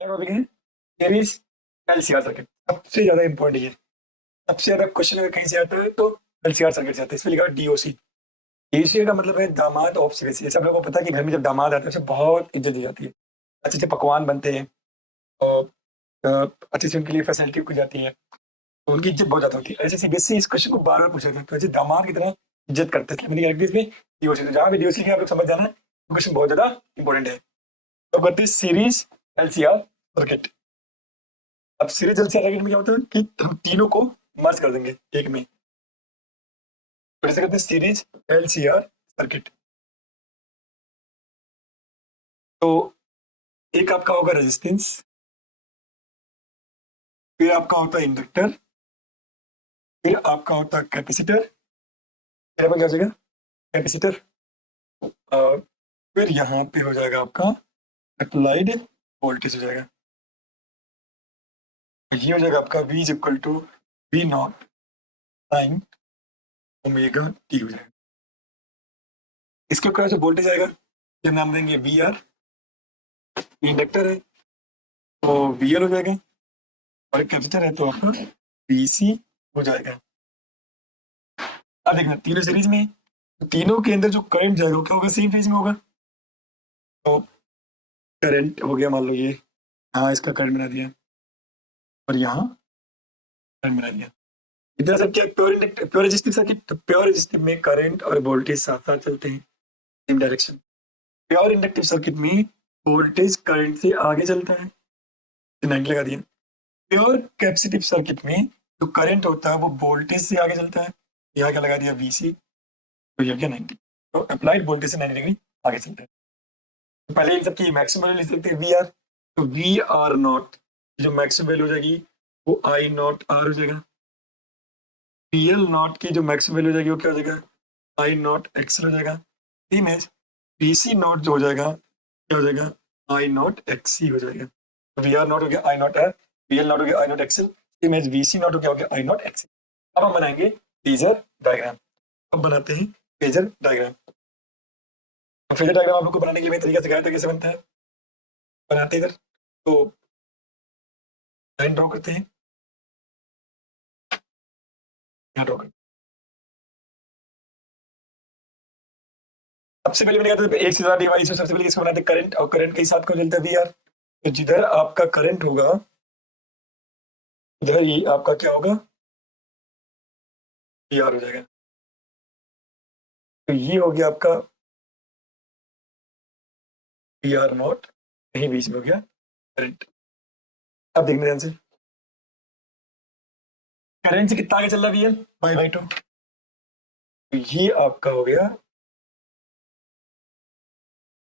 क्या टॉपिक है? Series LCR circuit सबसे ज्यादा इंपॉर्टेंट है। सबसे ज्यादा क्वेश्चन अगर कहीं से आता है तो एलसीआर सर्किट से आता है। इसमें लिखा है डीओसी। डीओसी का मतलब है दामाद ऑफ सीरीज। ये सब लोगों को पता है कि घर में जब दामाद आते हैं उसे बहुत इज्जत दी जाती है। अच्छे अच्छे पकवान बनते हैं और अच्छे से उनके लिए फैसिलिटी की जाती है, तो उनकी इज्जत बहुत ज्यादा होती है। ऐसे सीबीएसई इस क्वेश्चन को बार बार पूछा था, तो ऐसे दामाद की तरह इज्जत करते थे। मैंने कहा इसमें डीओसी, तो जहाँ भी डीओसी लिखा है आप लोग समझ जाना है, क्वेश्चन बहुत ज्यादा इंपॉर्टेंट है। तो करते सीरीज एलसीआर सर्किट। अब सीरीज एलसीआर सर्किट में क्या होता है कि हम तीनों को मर्ज कर देंगे एक में, तो जैसे कहते हैं सीरीज एलसीआर सर्किट। तो एक आपका होगा रेजिस्टेंस, फिर आपका होता है इंडक्टर, फिर आपका होता है कैपेसिटर, फिर आपका क्या हो जाएगा कैपेसिटर, फिर यहाँ पे हो जाएगा आपका अप्लाइड वोल्टेज हो जाएगा। तो ये हो जाएगा आपका V is equal to V naught sine omega t हो जाएगा। इसके ऊपर से वोल्टेज आएगा, ये नाम देंगे वी आर। इंडक्टर है तो वी एल हो जाएगा, और कैपेसिटर है तो आपका वी सी हो जाएगा। अब देखना तीनों सीरीज में, तो तीनों के अंदर जो करंट जाएगा वो क्या होगा, सेम फेज में होगा। तो करंट हो गया, मान लो ये हाँ इसका करंट बना दिया और यहाँ करंट बना दिया। इधर सब क्या प्योर प्योर रेजिस्टिव सर्किट, तो प्योर रेजिस्टिव में करंट और वोल्टेज साथ साथ चलते हैं, same direction. Pure inductive circuit में वोल्टेज करंट से आगे चलता है, 90 लगा दिया। प्योर कैपेसिटिव सर्किट में जो करंट होता है वो वोल्टेज से आगे चलता है, यहाँ क्या लगा दिया वीसी, तो ये क्या 90। तो अप्लाइड वोल्टेज से 90 डिग्री आगे चलता है। तो पहले इन सबकी मैक्सिमम वैल्यू लिख सकते हैं वी आर, तो वी आर नॉट जो मैक्सिमम वैल्यू हो जाएगी वो आई नॉट आर हो जाएगा। पी एल नॉट की जो मैक्सिमम वैल्यू हो जाएगी वो क्या हो जाएगा, आई नॉट एक्सएल हो जाएगा। Same as P C naught जो हो जाएगा क्या हो जाएगा, आई नॉट एक्स सी हो जाएगा। तो वी आर नॉट हो गया I not r, p l not हो गया I not x l, same as v C not हो गया आई नॉट एक्सएल। अब हम बनाएंगे फेजर डायग्राम। अब बनाते हैं फेजर डायग्राम। फेजर डायग्राम आप लोग को बनाने के लिए मैं तरीका सिखाया था कैसे बनता है। बनाते इधर तो लाइन ड्रॉ करते हैं, यहाँ ड्रॉ करते हैं। सबसे पहले मैंने कहा था एक से ज्यादा डिवाइस में सबसे पहले इसको बनाते हैं करंट, और करंट के हिसाब का चलता है वी आर। तो जिधर आपका करंट होगा उधर ही आपका क्या होगा, वी आर हो जाएगा। तो ये हो गया आपका वी आर नॉट, कहीं बीच में हो गया करंट। अब देखने ध्यान से, करंट से कितना आगे चल रहा है V L by by two, तो ये आपका हो गया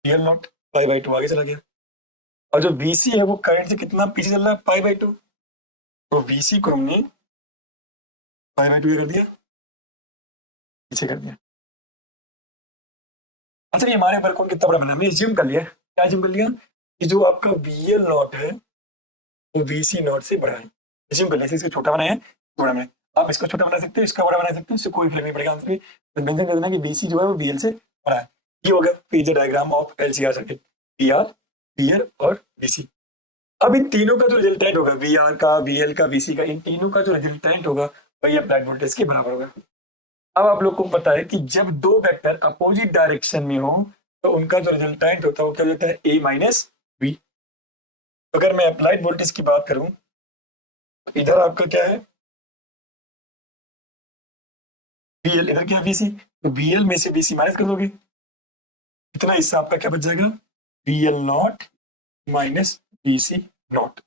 V L not pi by two आगे चला गया। और जो वीसी है वो करंट से कितना पीछे चल रहा है, पाई बाई टू। तो वीसी को हमने पाई बाई टू कर दिया, पीछे कर दिया। अच्छा ये हमारे ऊपर कौन कितना बड़ा बना, हमने ज्यूम कर लिया। क्या ज्यूम कर लिया कि जो आपका वी एल नॉट है वो वीसी नॉट से बड़ा है। ज्यूम कर लिया, इसको छोटा बनाया बड़ा बनाया। आप इसको छोटा बना सकते हो, इसका बड़ा बना सकते हो, इससे कोई फर्क नहीं पड़ेगा। आंसर में मेंशन कर देना कि बीसी जो है वो बीएल से बड़ा है। ये हो गया phasor diagram of LCR circuit, P R, p L और बीसी। अब इन तीनों का जो रिजल्टेंट होगा, वी आर का, वी एल का, वीसी का, इन तीनों का जो रिजल्टेंट होगा वही अप्लाइड वोल्टेज के बराबर होगा। अब आप लोग को पता है कि जब दो वेक्टर अपोजिट डायरेक्शन में हो तो उनका जो रिजल्टेंट होता है वो क्या होता है, ए माइनस बी। अगर मैं अप्लाइड वोल्टेज की बात करूं, इधर आपका क्या है VL, इधर क्या है VC, तो VL में से VC माइनस कर दोगे, इतना हिस्सा आपका क्या बच जाएगा, VL not minus VC not.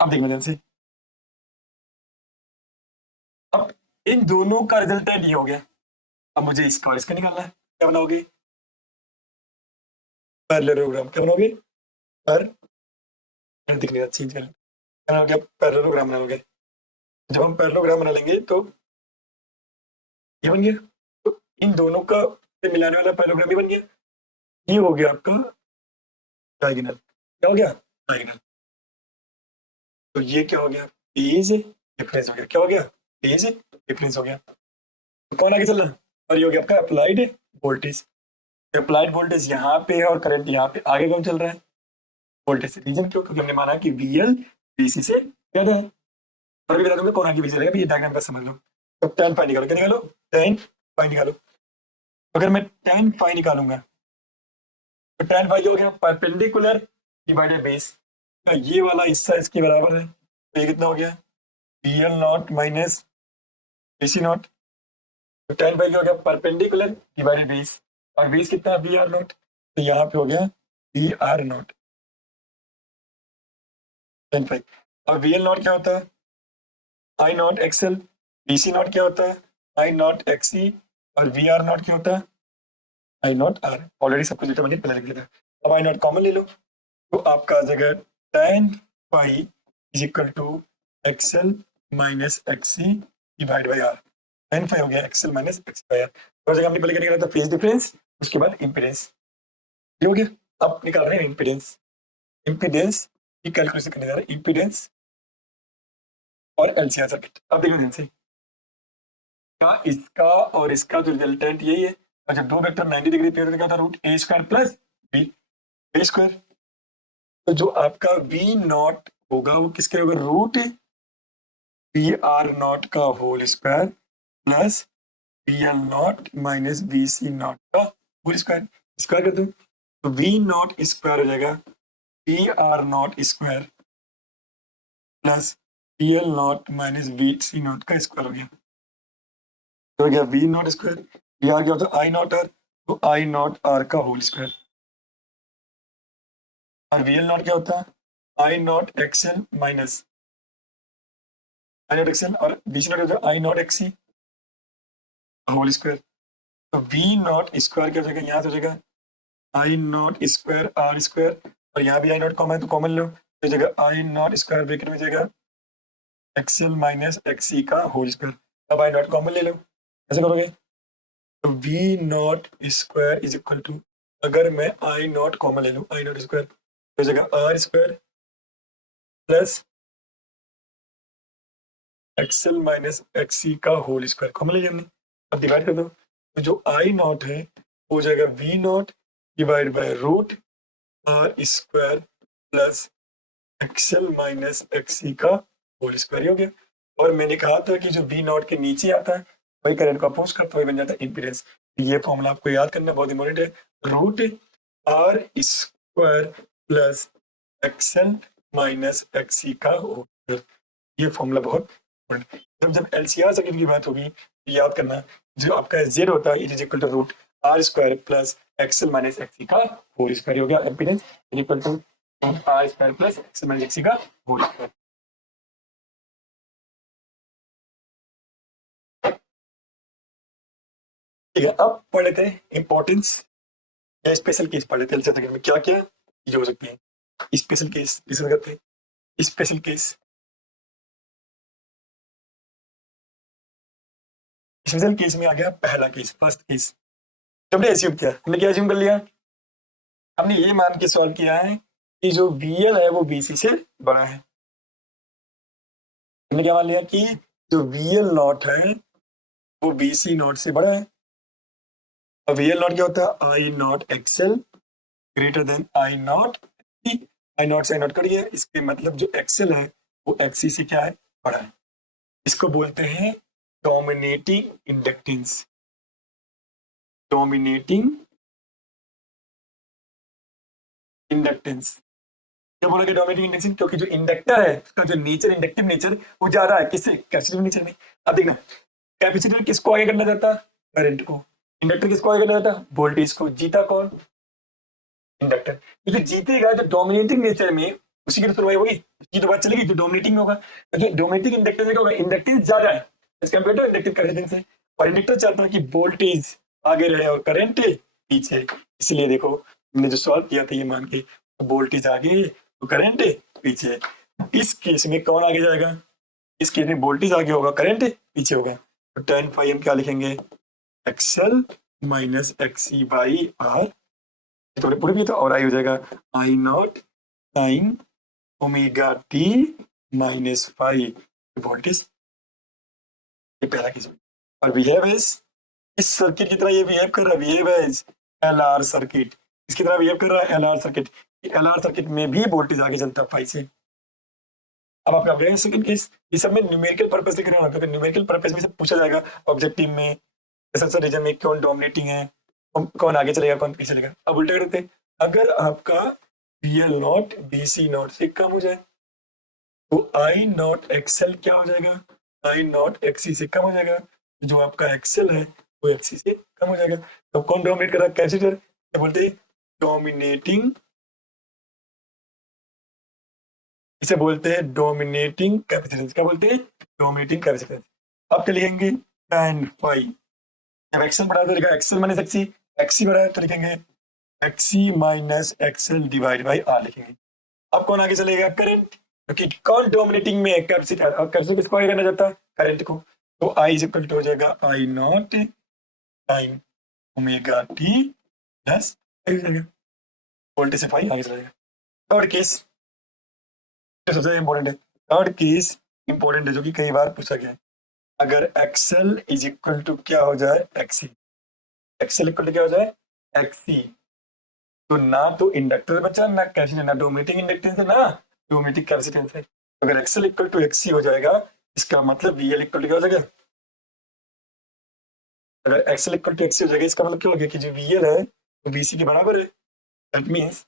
अब देखना ध्यान से, अब इन दोनों का रिजल्टेंट ये हो गया। अब मुझे इसका और इसका निकालना है, क्या बनाओगे, पैरेललोग्राम। क्या बनाओगे, पर दिखने अच्छी बनाओगे, पैरेललोग्राम बनाओगे। जब हम पैरेललोग्राम बना लेंगे तो ये बन गया, तो इन दोनों का मिलाने वाला पैरेललोग्राम भी बन गया। ये हो गया आपका डायगोनल। क्या हो गया, डायगोनल। तो ये क्या हो गया, फेज डिफरेंस हो गया। क्या हो गया, फेज डिफरेंस हो गया। तो कौन आगे चल रहा है, और ये हो गया आपका अप्लाइड वोल्टेज। अप्लाइड वोल्टेज यहाँ पे है और करंट यहाँ पे, आगे कौन चल रहा है, वोल्टेज से। रीजन क्यों? क्योंकि हमने माना कि VL VC से ज्यादा है। और भी बता दूंगा कौन आगे पीछे रहेगा, ये डायग्राम का समझ लो। तो tan फाई निकालो, क्या निकालो? tan फाई निकालो। अगर मैं tan फाई निकालूंगा तो tan फाई हो गया परपेंडिकुलर डिवाइडेड बेस, तो ये वाला हिस्सा इसके बराबर है, तो ये कितना हो गया? VL not minus VC not. तो tan फाई क्या हो गया? परपेंडिकुलर डिवाइडेड बेस, और बेस कितना है? VR नॉट, तो यहाँ पे हो गया VR नॉट tan फाई। और VL नॉट क्या होता है? I not XL। VC not क्या होता है? I not XC। और VR नॉट क्या होता है? I not R। ऑलरेडी सब कुछ डिटरमिनेट पहले लिख लिया था। अब I नॉट कॉमन ले लो, तो आपका आ जाएगा tan phi is equal to XL minus XC divide by R। tan phi हो गया XL minus XC by R। तो जगह हमने पहले क्या निकाला था? फेज डिफरेंस, उसके बाद इम्पीडेंस। ये हो गया। अब निकाल रहे हैं इम्पीडेंस। इम्पीडेंस की कैलकुलेशन करने जा रहे हैं, इम्पीडेंस और LCR सर्किट। अब देखो ध्यान से, इसका और इसका जो रिजल्टेंट यही है, और जब दो वेक्टर 90 डिग्री पेयर होने का था, root a square plus B square. तो जो आपका वी नॉट होगा वो किसके होगा? रूट वी आर नॉट का whole square plus V L naught minus V सी नॉट का होल स्क्वायर। स्क्वायर कर दूं तो वी नॉट स्क्वायर हो जाएगा V R naught square plus V L naught minus V सी नॉट का स्क्वायर हो गया। तो हो गया वी नॉट स्क्वायर, ये आ गया होता आई नॉट आर, तो आई नॉट आर का होल स्क्वायर। और वी एल नॉट क्या होता है? I not x l minus I not x l, और बी सी नॉट होता है I not x c whole square. तो वी नॉट स्क्वायर क्या हो जाएगा? यहाँ से हो जाएगा I not square r square, और यहाँ भी आई नॉट कॉमन है तो कॉमन लो, तो जगह आई नॉट स्क्वायर ब्रैकेट में जाएगा एक्सएल माइनस एक्सी का होल स्क्वायर। अब आई नॉट कॉमन ले लो, ऐसे करोगे तो we not square is equal to, अगर मैं आई नॉट कॉमन ले लूँ, आई नॉट स्क्वायर तो जगह R square plus XL minus XC का होल स्क्वायर कॉमन ले लिया हमने। अब डिवाइड कर दो, तो जो आई नॉट है हो जाएगा V naught divide by root R square plus XL minus XC का होल स्क्वायर हो गया। और मैंने कहा था कि जो वी नॉट के नीचे आता है वही करंट को अपोज करता है, वही बन जाता है इम्पीडेंस। ये फॉर्मूला आपको याद करना बहुत इंपॉर्टेंट है, root R square plus XL minus XC का होल स्क्वायर। ये फॉर्मूला बहुत जब जब एलसीआर सर्किट की बात होगी तो याद करना, जो आपका जेड होता है it is equal to root R square plus XL minus XC का होल स्क्वायर हो गया। Impedance equal to R square plus XL minus XC का होल स्क्वायर। ठीक है, अब पढ़ लेते हैं इंपॉर्टेंस या स्पेशल केस पढ़ लेते हैं एलसीआर सर्किट में क्या क्या ये हो सकती है। स्पेशल केस डिस्कस करते हैं। स्पेशल केस, स्पेशल केस में आ गया पहला केस, फर्स्ट केस। हमने एज्यूम किया, हमने क्या एज्यूम कर लिया? हमने ये मान के सॉल्व किया है कि जो VL है वो BC से बड़ा है। हमने क्या मान लिया कि जो VL नॉट है वो BC नॉट से बड़ा है। अब VL नॉट क्या होता है? I not XL greater than I not, I not से आई नॉट कट गया, इसके मतलब जो XL है वो XC से क्या है? बड़ा है। इसको बोलते हैं डोमिनेटिंग इंडक्टेंस। डोमिनेटिंग इंडक्टेंस क्या बोला कि डोमिनेटिंग इंडक्टेंस? क्योंकि जो इंडक्टर है उसका जो नेचर, इंडक्टिव नेचर, वो ज्यादा है किससे? कैपेसिटिव नेचर में। अब देखना, कैपेसिटर किसको आगे करना चाहता है? करंट को। इंडक्टर किसको आगे करना चाहता है? वोल्टेज को। जीता कौन? इंडक्टर। क्योंकि जीतेगा जो डोमिनेटिंग नेचर में उसी की तो सुनवाई होगी, उसकी तो बात चलेगी जो डोमिनेटिंग में होगा। क्योंकि डोमिनेटिंग इंडक्टेंस क्या होगा? इंडक्टेंस ज्यादा है as compare to inductive capacitance से, और इंडक्टर चाहता है कि वोल्टेज आगे रहे और करंट पीछे। इसलिए देखो हमने जो सॉल्व किया था ये मान के, वोल्टेज आगे तो करंट पीछे। इस केस में कौन आगे जाएगा? इस केस में वोल्टेज आगे होगा, करंट पीछे होगा। तो tan फाई हम क्या लिखेंगे? XL minus XC by R, थोड़े पूरे भी तो, और आई हो जाएगा I naught sine omega T minus five voltage. ये पहला केस। और बिहेव एज, इस सर्किट की तरह ये बिहेव कर रहा है, behave as L R circuit. इसकी तरह बिहेव कर रहा है एल आर सर्किट। कि LR सर्किट में भी वोल्टेज आगे चलता है 5 से। अब आपका अगला सेकंड केस, ये सब में न्यूमेरिकल पर्पस दिख रहा है, क्योंकि न्यूमेरिकल पर्पस में सब पूछा जाएगा ऑब्जेक्टिव में, ऐसा रीजन में कौन डोमिनेटिंग है, कौन आगे चलेगा कौन पीछे चलेगा। अब उल्टा करते हैं, अगर आपका VL नॉट BC नॉट से कम हो जाए तो I नॉट XL क्या हो जाएगा, I नॉट XC से कम हो जाएगा, जो आपका XL है वो XC से कम हो जाएगा। तो कौन डोमिनेट कर रहा है, कैपेसिटर, क्या बोलते हैं डोमिनेटिंग, इसे बोलते हैं डोमिनेटिंग कैपेसिटेंस। क्या बोलते हैं, डोमिनेटिंग कैपेसिटेंस। अब क्या लिखेंगे, tan phi, जब XL बढ़ा तो लिखा XL माइनस XC, XC बढ़ा तो लिखेंगे XC minus XL divide by R लिखेंगे। अब कौन आगे चलेगा, करंट, क्योंकि कौन डोमिनेटिंग में है, कैपेसिटर, और कैपेसिटर किसको आगे करना चाहता है, करंट को। तो I इज इक्वल टू हो जाएगा I not time omega T plus voltage से फाई आगे चला जाएगा। थर्ड केस सबसे इंपॉर्टेंट है, थर्ड केस इंपॉर्टेंट है जो कि कई बार पूछा गया है। अगर XL इज इक्वल टू क्या हो जाए XC, XL इक्वल टू क्या हो जाए XC, तो ना तो इंडक्टर बचा ना कैपेसिटेंस, ना डोमिनेटिंग इंडक्टेंस है ना डोमिनेटिंग कैपेसिटेंस है। अगर XL इक्वल टू XC हो जाएगा, इसका मतलब VL इक्वल टू क्या हो जाएगा, अगर XL इक्वल टू XC हो जाएगा इसका मतलब क्या हो गया कि जो VL है वो BC के बराबर है। दैट मीन्स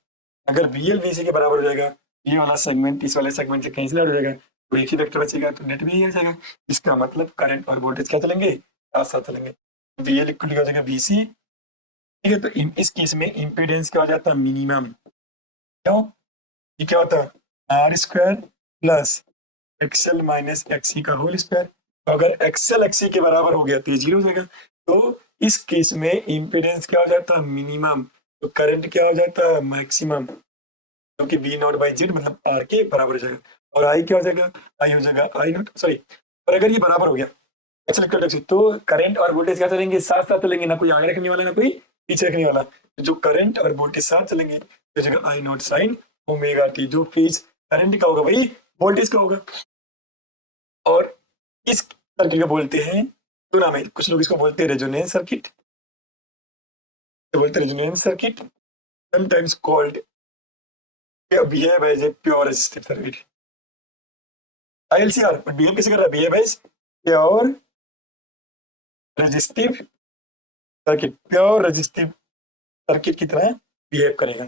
अगर VL BC के बराबर हो जाएगा, ये वाला सेगमेंट इस वाले सेगमेंट से कैंसिल आउट हो जाएगा, तो एक ही वेक्टर बचेगा, तो नेट भी यही आ जाएगा। इसका मतलब करंट और वोल्टेज क्या चलेंगे, साथ साथ चलेंगे। VL इक्वल टू क्या हो जाएगा BC, ठीक है। तो इस केस में इम्पीडेंस क्या हो जाता है, मिनिमम, क्यों, ये क्या होता है R square plus XL minus XC का होल स्क्वायर। तो अगर XL XC के बराबर हो गया तो ये 0 हो जाएगा। तो इस केस में इम्पीडेंस क्या हो जाता है, मिनिमम, तो करंट क्या हो जाता है, मैक्सिमम, क्योंकि V नॉट बाई जेड मतलब R के बराबर हो जाएगा। और I क्या हो जाएगा, I हो जाएगा I नॉट, सॉरी, और अगर ये बराबर हो गया XL इक्वल टू XC, तो करंट और वोल्टेज क्या चलेंगे, साथ साथ चलेंगे, ना कोई आगे रखने वाला ना कोई पीछे रखने वाला। तो जो करंट और वोल्टेज साथ चलेंगे तो जगह I not sine omega T, जो फेज करंट का होगा वही वोल्टेज का होगा। और इस सर्किट को बोलते हैं, तो नाम है, कुछ लोग इसको बोलते हैं रेजोनेंस सर्किट, तो बोलते हैं resonance circuit, sometimes called behave as a pure resistive circuit. ILCR but behave कैसे कर रहा है, behave as pure resistive circuit, pure resistive circuit की तरह बिहेव करेगा।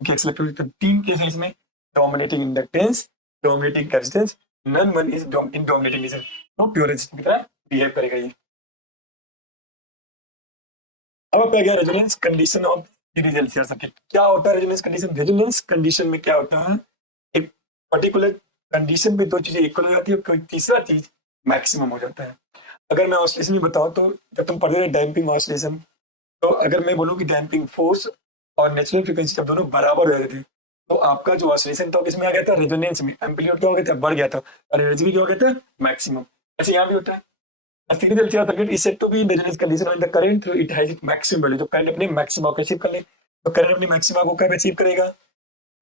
क्योंकि तीन केस है इसमें, dominating inductance, dominating capacitance, none one is in dominating region, तो प्योर रेजिस्टिव की तरह बिहेव करेगा ये। अब पे गया resonance condition of series LCR circuit. क्या होता है रेजोनेंस कंडीशन, रेजोनेंस कंडीशन में क्या होता है, एक पर्टिकुलर कंडीशन पे दो चीजें इक्वल हो जाती है, कोई तीसरा चीज मैक्सिमम हो जाता है। अगर मैं ऑसिलेशन में बताऊं तो जब तुम पढ़ते थे डैम्पिंग ऑसिलेशन, तो अगर मैं बोलूं कि डैम्पिंग फोर्स और नेचुरल फ्रीक्वेंसी जब दोनों बराबर हो जाते थे, तो आपका जो ऑसिलेशन था किसमें आ गया था, रेजोनेंस में, एम्पलीट्यूड क्या हो गया था, बढ़ गया था, और एनर्जी भी क्या हो गया था, मैक्सिमम। ऐसे यहाँ भी होता है। A series LCR circuit is said to be in resonance condition when the current through it has its maximum value। तो करंट अपने मैक्सिमा को अचीव कर ले, तो करंट अपने मैक्सिमा को कब अचीव करेगा,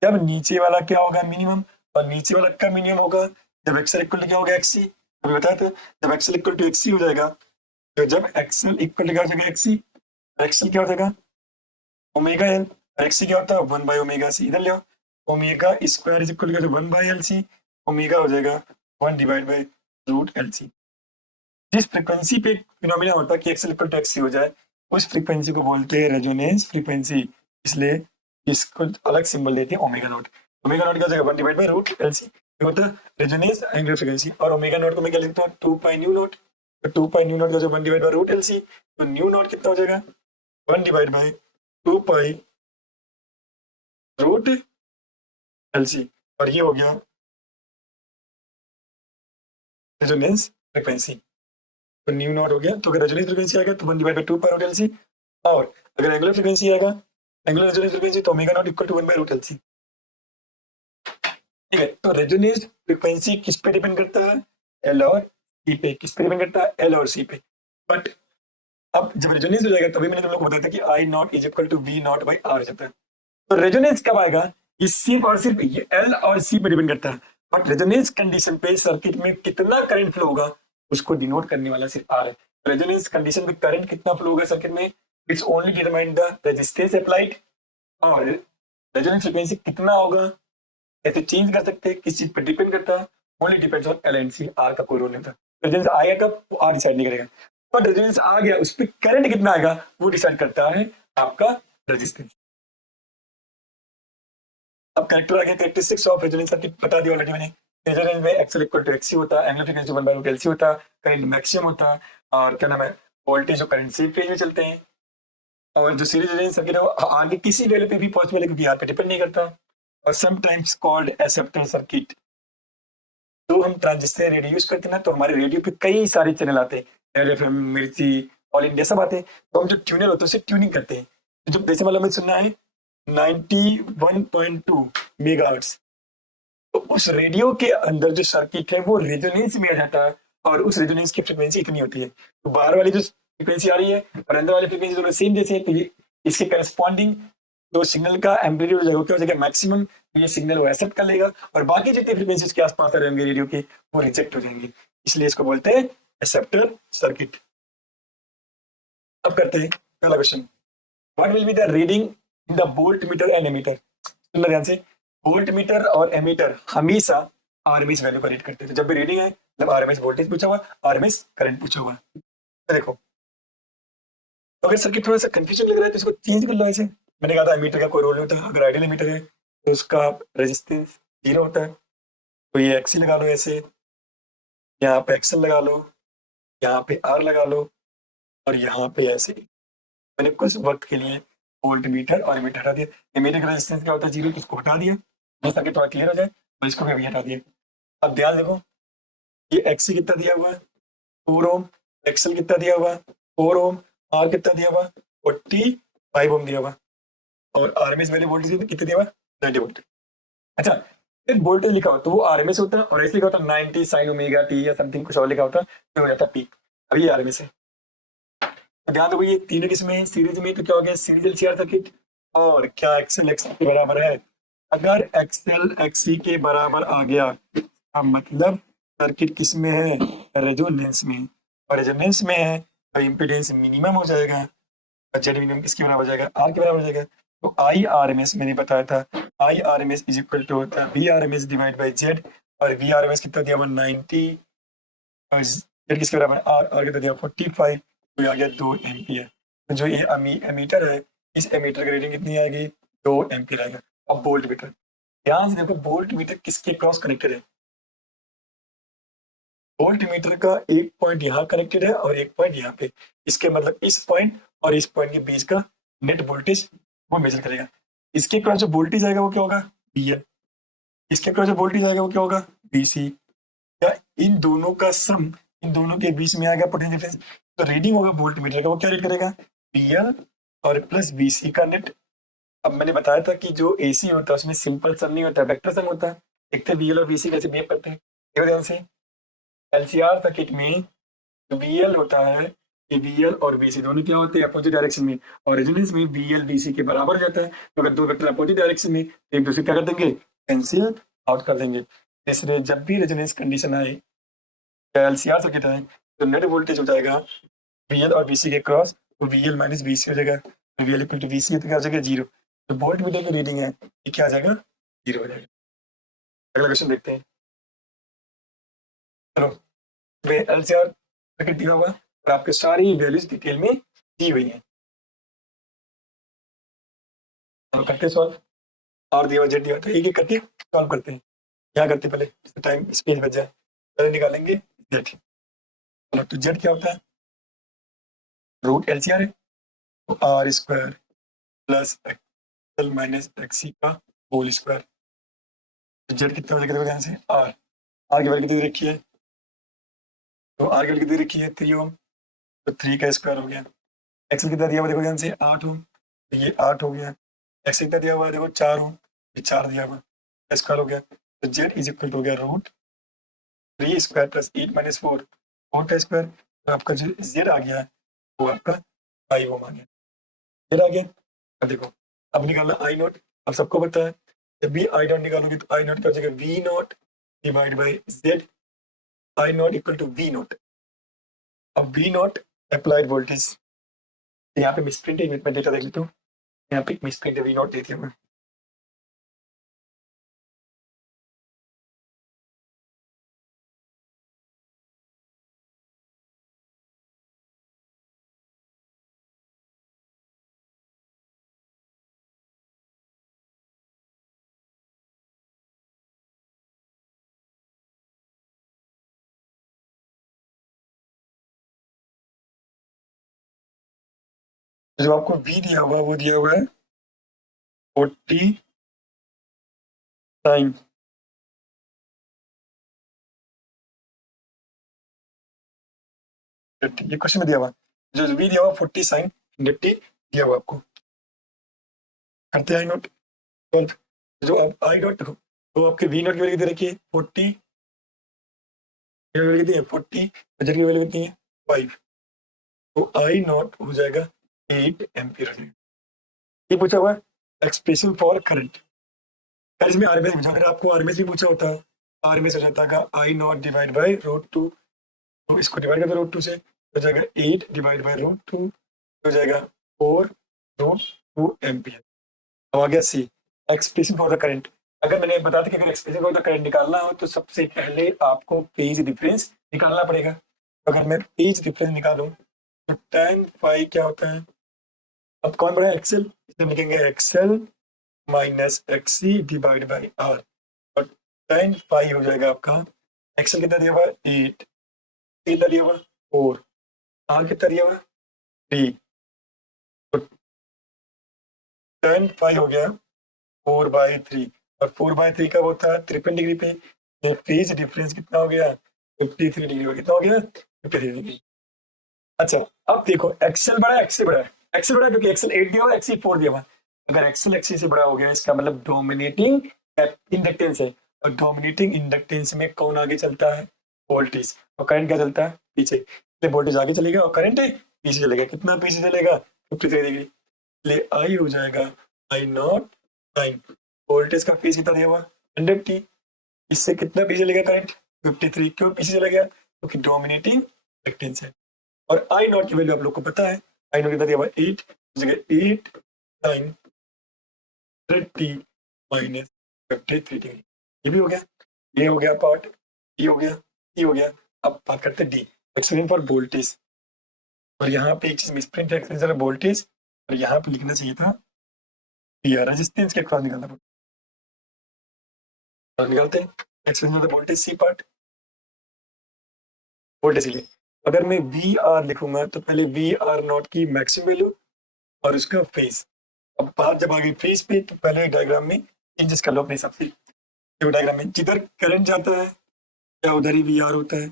जब नीचे वाला क्या होगा, मिनिमम, और नीचे वाला कब मिनिमम होगा, जब XL इक्वल टू क्या होगा XC। अभी बताया था जब XL इक्वल टू XC हो जाएगा, तो जब XL इक्वल टू क्या हो जाएगा XC, XL क्या हो जाएगा ओमेगा L, और XC क्या होता है 1 बाई ओमेगा C। इधर ले आओ, omega square is equal to 1 by LC, omega हो जाएगा 1 डिवाइड बाई रूट LC। जिस फ्रीक्वेंसी पे फिनोमिना होता है कि XL इक्वल टू XC हो जाए, उस फ्रीक्वेंसी को बोलते हैं रेजोनेंस फ्रीक्वेंसी, इसलिए इसको अलग सिंबल देते हैं ओमेगा नॉट। ओमेगा नॉट क्या हो जाएगा 1 डिवाइड बाय रूट LC, ये होता है रेजोनेंस एंगुलर फ्रीक्वेंसी। और ओमेगा नॉट को मैं क्या लिखता हूँ 2 पाई न्यू नॉट, तो 2 पाई न्यू नॉट क्या हो जाएगा 1 डिवाइड बाय रूट LC, तो न्यू नॉट कितना हो जाएगा 1 divide by 2 pi root LC, और ये हो गया रेजोनेंस फ्रीक्वेंसी। तो न्यू नॉट हो गया, तो अगर रेजोनेंस फ्रीक्वेंसी आएगा तो 1 divide by 2 pi root LC, और अगर एंगुलर फ्रीक्वेंसी आएगा, एंगुलर रेजोनेंस फ्रीक्वेंसी, तो omega naught equal to 1 by root LC। ठीक है, तो रेजोनेंस फ्रीक्वेंसी किस पे डिपेंड करता है, L और C पे। किस पे डिपेंड करता है, L और C पे। बट अब जब रेजोनेंस हो जाएगा तभी मैंने तुम लोग को बताया था कि I naught is equal to V naught by R जाता है। तो रेजोनेंस कब आएगा, ये सिर्फ और सिर्फ ये L और C पे डिपेंड करता है। बट रेजोनेंस कंडीशन पे सर्किट में कितना करंट फ्लो होगा उसको डिनोट करने वाला सिर्फ R है। रेजोनेंस कंडीशन में करंट कितना फ्लो होगा सर्किट में, it's only determine the resistance applied और रेजोनेंस फ्रीक्वेंसी कितना होगा कैसे चेंज कर सकते हैं, किस चीज पर डिपेंड करता है, only depends on L and C, R का कोई रोल नहीं था। रेजोनेंस आएगा कब वो आर डिसाइड नहीं करेगा, बट रेजोनेंस आ गया उस पर करंट कितना आएगा वो डिसाइड करता है आपका रेजिस्टेंस। अब करेक्टर आ गया, कैरेक्टरिस्टिक्स ऑफ रेजोनेंस सर्किट बता दिया ऑलरेडी मैंने। रेजोनेंस में एक्सएल इक्वल टू एक्सी होता है, एंगुलर फ्रीक्वेंसी 1/√LC होता है, करंट मैक्सिमम होता है, और क्या नाम है वोल्टेज और करंट सेम फेज में चलते हैं। और जो सीरीज रेजोनेंस सर्किट है वो आगे किसी वैल्यू पे भी पॉसिबल है क्योंकि आर पे डिपेंड नहीं करता। और समटाइम्स कॉल्ड एक्सेप्टर सर्किट। तो हम ट्रांजिस्टर रेडियो यूज करते हैं ना, तो हमारे रेडियो पे कई सारे चैनल आते हैं, रेड एफएम, मिर्ची, ऑल इंडिया सब आते हैं। तो हम जो ट्यूनर होते हैं उसे ट्यूनिंग करते हैं। तो जो जैसे मतलब हमें सुनना है 91.2 मेगाहर्ट्ज, तो उस रेडियो के अंदर जो सर्किट है वो रेजोनेंस में आ जाता है, और उस रेजोनेंस की फ्रीक्वेंसी इतनी होती है। तो बाहर वाली जो फ्रीक्वेंसी आ रही है और अंदर वाली फ्रीक्वेंसी दोनों सेम जैसे है, तो ये इसके करस्पॉन्डिंग जो सिग्नल का एम्पलीट्यूड हो जाएगा क्या हो जाएगा मैक्सिमम, ये सिग्नल वो एक्सेप्ट कर लेगा, और बाकी जितनी फ्रीक्वेंसी उसके आसपास रहेंगे रेडियो के वो रिजेक्ट हो जाएंगे। इसलिए इसको बोलते हैं एक्सेप्टर सर्किट। अब करते हैं पहला question, what will be the reading in the volt meter and ammeter. सुनना ध्यान से, वोल्ट मीटर और एमीटर हमेशा आरएमएस वैल्यू का रीड करते हैं। तो जब भी रीडिंग है मतलब आरएमएस वोल्टेज पूछा हुआ, आरएमएस करंट पूछा हुआ। तो देखो, तो अगर सर्किट थोड़ा सा कंफ्यूजन लग रहा है तो इसको चेंज कर लो ऐसे। मैंने कहा था एमीटर का कोई रोल नहीं होता, अगर आइडियल एमीटर है तो उसका रेजिस्टेंस 0 होता है। तो ये एक्सी लगा लो ऐसे, यहाँ पे एक्सएल लगा लो, यहाँ पे आर लगा लो, और यहाँ पे ऐसे। मैंने कुछ वक्त के लिए वोल्ट मीटर और एमीटर हटा दिया। एमीटर का रेजिस्टेंस क्या होता है 0, तो उसको हटा दिया जैसा कि थोड़ा क्लियर हो जाए, तो इसको भी अभी हटा दिया। अब ध्यान देखो, ये एक्सी कितना दिया हुआ है 4 ओम, एक्सएल कितना दिया हुआ है 4 ओम, आर कितना दिया हुआ 45 ओम दिया हुआ, और आरएमएस वैल्यू वोल्टेज कितना दिया हुआ 90 वोल्ट। अच्छा, फिर वोल्टेज लिखा हो तो वो आरएमएस होता है, और ऐसे लिखा होता है 90 साइन ओमेगा टी या समथिंग कुछ और लिखा होता है, तो हो जाता है पीक। अभी ये आरएमएस है। तो ध्यान दो, ये तीनों किसमें है सीरीज में, तो क्या हो गया सीरीज एलसीआर सर्किट। और क्या एक्सएल एक्सी के बराबर है, अगर एक्सएल एक्सी के बराबर आ गया अब मतलब सर्किट किस में है रेजोनेंस में, और रेजोनेंस में है तो इम्पीडेंस मिनिमम हो जाएगा, और जेड मिनिमम किसके बराबर हो जाएगा आर के बराबर हो जाएगा। तो आई आर एम एस मैंने बताया था, I R M S is equal to होता है V R M S divide by Z, और वी आर एम एस कितना दिया हुआ 90, और जेड किसके बराबर आर कितना दिया 45, तो आ गया 2 एम्पियर। तो जो ये एमीटर है इस एमीटर की रीडिंग कितनी आएगी 2 एम्पियर आएगा। अब वोल्ट मीटर, ध्यान से देखो वोल्ट मीटर किसके क्रॉस कनेक्टेड है, वोल्ट मीटर का एक पॉइंट यहाँ कनेक्टेड है और एक पॉइंट यहाँ पे, इसके मतलब इस पॉइंट और इस पॉइंट के बीच का नेट वोल्टेज वो मेजर करेगा। इसके क्रॉस जो वोल्टेज आएगा वो क्या होगा VN, इसके क्रॉस जो वोल्टेज आएगा वो क्या होगा VC, या इन दोनों का सम इन दोनों के बीच में आएगा पोटेंशियल डिफरेंस। तो रीडिंग होगा वोल्ट मीटर का वो क्या रीड करेगा VL और प्लस VC का नेट। अब मैंने बताया था कि जो AC होता है उसमें सिंपल सम नहीं होता, वेक्टर सम होता है। देखते हैं VL और VC कैसे बिहेव करते हैं, देखो ध्यान से। LCR सर्किट में जो VL होता है, ये VL और VC दोनों क्या होते हैं अपोजिट डायरेक्शन में, और रेजोनेंस में VL VC के बराबर हो जाता है। तो अगर दो वेक्टर अपोजिट डायरेक्शन में तो एक दूसरे क्या कर देंगे कैंसिल आउट कर देंगे। इसलिए जब भी रेजोनेंस कंडीशन आए या LCR सर्किट आए तो नेट वोल्टेज हो जाएगा VL और VC के क्रॉस, तो VL माइनस VC हो जाएगा, तो VL इक्वल टू VC तो क्या हो जाएगा 0। तो वोल्ट मीटर की रीडिंग है ये क्या आ जाएगा 0 हो जाएगा। अगला क्वेश्चन देखते हैं, चलो LCR सर्किट दिया हुआ और आपके सारी वैल्यूज डिटेल में दी हुई है। हम करते हैं सॉल्व, और दिया हुआ जेड दिया तो एक एक करके सॉल्व करते हैं। क्या करते हैं पहले टाइम स्पेस बच जाए, पहले निकालेंगे जेड। चलो तो जेड क्या होता है रूट LCR है, तो R square plus XL minus XC का होल स्क्वायर। तो जेड कितना हो जाएगा देखो ध्यान से, आर की वैल्यू कितनी रखी है, तो आर की वैल्यू कितनी रखी है 3 ओम, तो 3 का स्क्वायर हो गया। एक्सएल कितना दिया हुआ देखो ध्यान से 8 ओम, तो ये 8 हो गया। एक्स कितना दिया हुआ है देखो 4 ओम, ये 4 दिया हुआ स्क्वायर हो गया। तो जेड इज इक्वल टू हो गया रूट 3 स्क्वायर प्लस 8 माइनस 4 का स्क्वायर। तो आपका जो जेड आ गया वो आपका 5 ओम आ गया, जेड आ गया। अब देखो अब निकालना आई नॉट, अब सबको पता है जब भी आई नॉट निकालोगे तो आई नॉट क्या हो जाएगा V naught divide by Z, I naught equal to V naught. अब वी नॉट अप्लाइड वोल्टेज, यहाँ पे मिसप्रिंट है, मैं डेटा देख लेता हूँ, यहाँ पे मिसप्रिंट है वी नॉट दे दिया मैं, जो आपको V दिया हुआ है वो दिया हुआ है 40 साइन। ये क्वेश्चन में दिया हुआ, जो V दिया हुआ 40 साइन 100t दिया हुआ आपको। करते आई नोट 12, जो आप आई नोट देखो, तो आपके V नोट की वैल्यू दे रखी है 40, की वैल्यू कितनी है 40, बजट की वैल्यू कितनी है 5, तो आई नॉट हो जाएगा 8 एम्पियर। ये पूछा हुआ है एक्सप्रेशन फॉर करंट। यार इसमें आरएमएस पूछा, अगर आपको आरएमएस भी पूछा होता, आरएमएस हो जाता का I naught divide by root two, तो इसको डिवाइड कर दो रूट टू से, हो जाएगा 8 डिवाइड बाई रूट टू, हो जाएगा 4 रूट 2 एम्पियर। अब आ गया सी, एक्सप्रेशन फॉर द करंट। अगर मैंने बताया था कि अगर एक्सप्रेशन फॉर द करंट निकालना हो तो सबसे पहले आपको फेज डिफरेंस निकालना पड़ेगा। तो अगर मैं फेज डिफरेंस निकालूं तो tan फाई क्या होता है, अब कौन बड़ा है एक्सेल, इसमें लिखेंगे XL minus XC divide by R, और tan फाई हो जाएगा आपका, एक्सेल कितना दिया हुआ 8, कितना दिया हुआ 4, आर कितना दिया हुआ 3, तो tan फाई हो गया 4/3, और 4/3 का वो था 53 डिग्री पे, तो फेज डिफरेंस कितना हो गया 53 डिग्री हो, कितना हो गया 53 डिग्री। अच्छा अब देखो एक्सेल बड़ा है एक्सी बड़ा है, एक्सेल बड़ा है क्योंकि एक्सेल 8 दिया हुआ एक्सी 4 दिया हुआ, अगर एक्सेल एक्सी से बड़ा हो गया इसका मतलब डोमिनेटिंग इंडक्टेंस है, और डोमिनेटिंग इंडक्टेंस में कौन आगे चलता है वोल्टेज, और करंट क्या चलता है पीछे, इसलिए वोल्टेज आगे चलेगा और करंट पीछे चलेगा, कितना पीछे चलेगा 53 डिग्री, इसलिए आई हो जाएगा आई नॉट टाइम, वोल्टेज का फेज कितना दिया हुआ 100t, इससे कितना पीछे चलेगा करंट 53, क्यों पीछे चला गया क्योंकि डोमिनेटिंग इंडक्टेंस है। और आई नॉट की वैल्यू आप लोग को पता है, आई नॉट कितना दिया हुआ 8, जगह 8 टाइम 100t माइनस 53 डिग्री, ये भी हो गया, ये हो गया पार्ट, ये हो गया, ये हो गया। अब बात करते हैं डी, एक्सप्रेशन फॉर वोल्टेज, और यहाँ पे एक चीज मिसप्रिंट है, एक्सप्रेशन फॉर वोल्टेज, और यहाँ पे लिखना चाहिए था रेजिस्टेंस के क्रॉस निकालना पड़ता, और निकालते हैं expression for voltage C part, voltage के लिए अगर मैं वी आर लिखूंगा तो पहले वी आर नॉट की मैक्सिमम वैल्यू और उसका फेज, अब बात जब आ गई फेज पे तो पहले डायग्राम में चेंजेस कर लो अपने हिसाब से, जो डायग्राम में जिधर करंट जाता है क्या उधर ही वी आर होता है,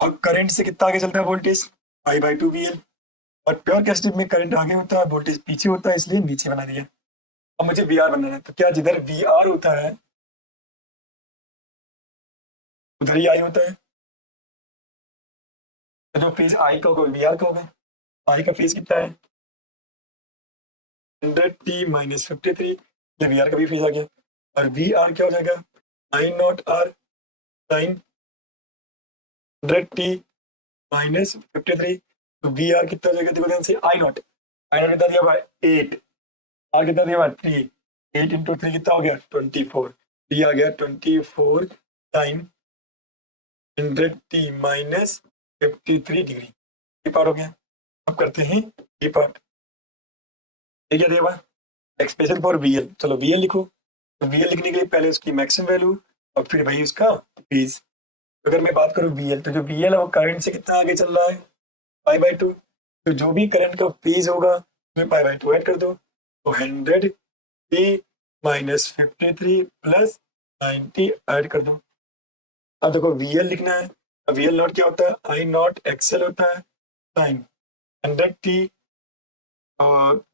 और करंट से कितना आगे चलता है वोल्टेज I/2 VL, और प्योर कैपेसिटिव में करंट आगे होता है वोल्टेज पीछे होता है, इसलिए नीचे बना दिया। अब मुझे वी आर बनाना है, तो क्या जिधर वी आर होता है उधर ही आई होता है, तो जो फेज आई का होगा वी आर का होगा, आई का फेज कितना है 100t माइनस 53, ये वी आर का भी फेज आ गया, और वी आर क्या हो जाएगा I not R sine 100t minus 53, तो वी आर कितना हो जाएगा, देखो ध्यान से आई नॉट, आई नॉट कितना दिया हुआ 8, आर कितना दिया हुआ 3, 8 इंटू 3 कितना हो गया 24, डी आ गया 24 टाइम 100t माइनस 53 डिग्री, ये पार्ट हो गया। अब करते हैं ये पार्ट, ये क्या दिया हुआ एक्सप्रेशन फॉर वीएल, चलो वीएल लिखो, तो वीएल लिखने के लिए पहले उसकी मैक्सिमम वैल्यू और फिर भाई उसका फेज, अगर मैं बात करूं वीएल, तो जो वीएल है वो करंट से कितना आगे चल रहा है π/2, तो जो भी करंट का फेज होगा उसमें π/2 ऐड कर दो, तो 100t माइनस 53 प्लस 90 ऐड कर दो। अब देखो वीएल लिखना है, वीएल नॉट क्या होता है आई नॉट एक्सएल होता है टाइम 100t, और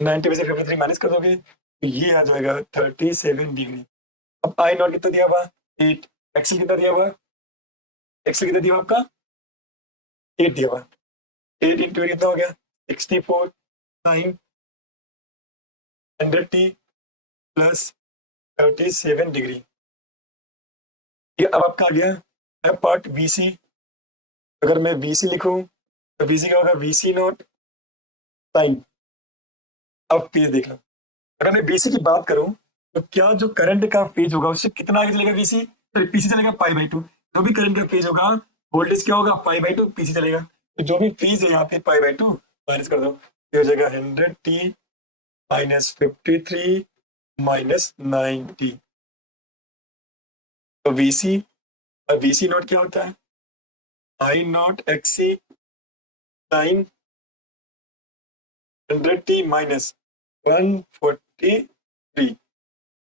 90 में से 53 माइनस कर दोगे तो ये आ जाएगा 37 डिग्री। अब आई नॉट कितना दिया हुआ 8, एक्सएल कितना दिया हुआ, एक्सएल कितना दिया हुआ आपका 8 दिया हुआ, 8 इंटू कितना हो गया 64 टाइम 100t प्लस 37 डिग्री, ये अब आपका आ गया है पार्ट VC, अगर मैं VC लिखूं तो VC क्या होगा VC नॉट टाइम, अब पेज देख लो, अगर मैं VC की बात करूं तो क्या जो करंट का फेज होगा उससे कितना आगे चलेगा VC, तो पीछे चलेगा π/2, जो भी करंट का फेज होगा वोल्टेज क्या होगा π/2 पीछे चलेगा, तो जो भी फेज है यहाँ पे π/2 माइनस कर दो, ये हो जाएगा 100t माइनस 53 माइनस 90, तो VC और VC नॉट क्या होता है I not XC time 100t minus 143।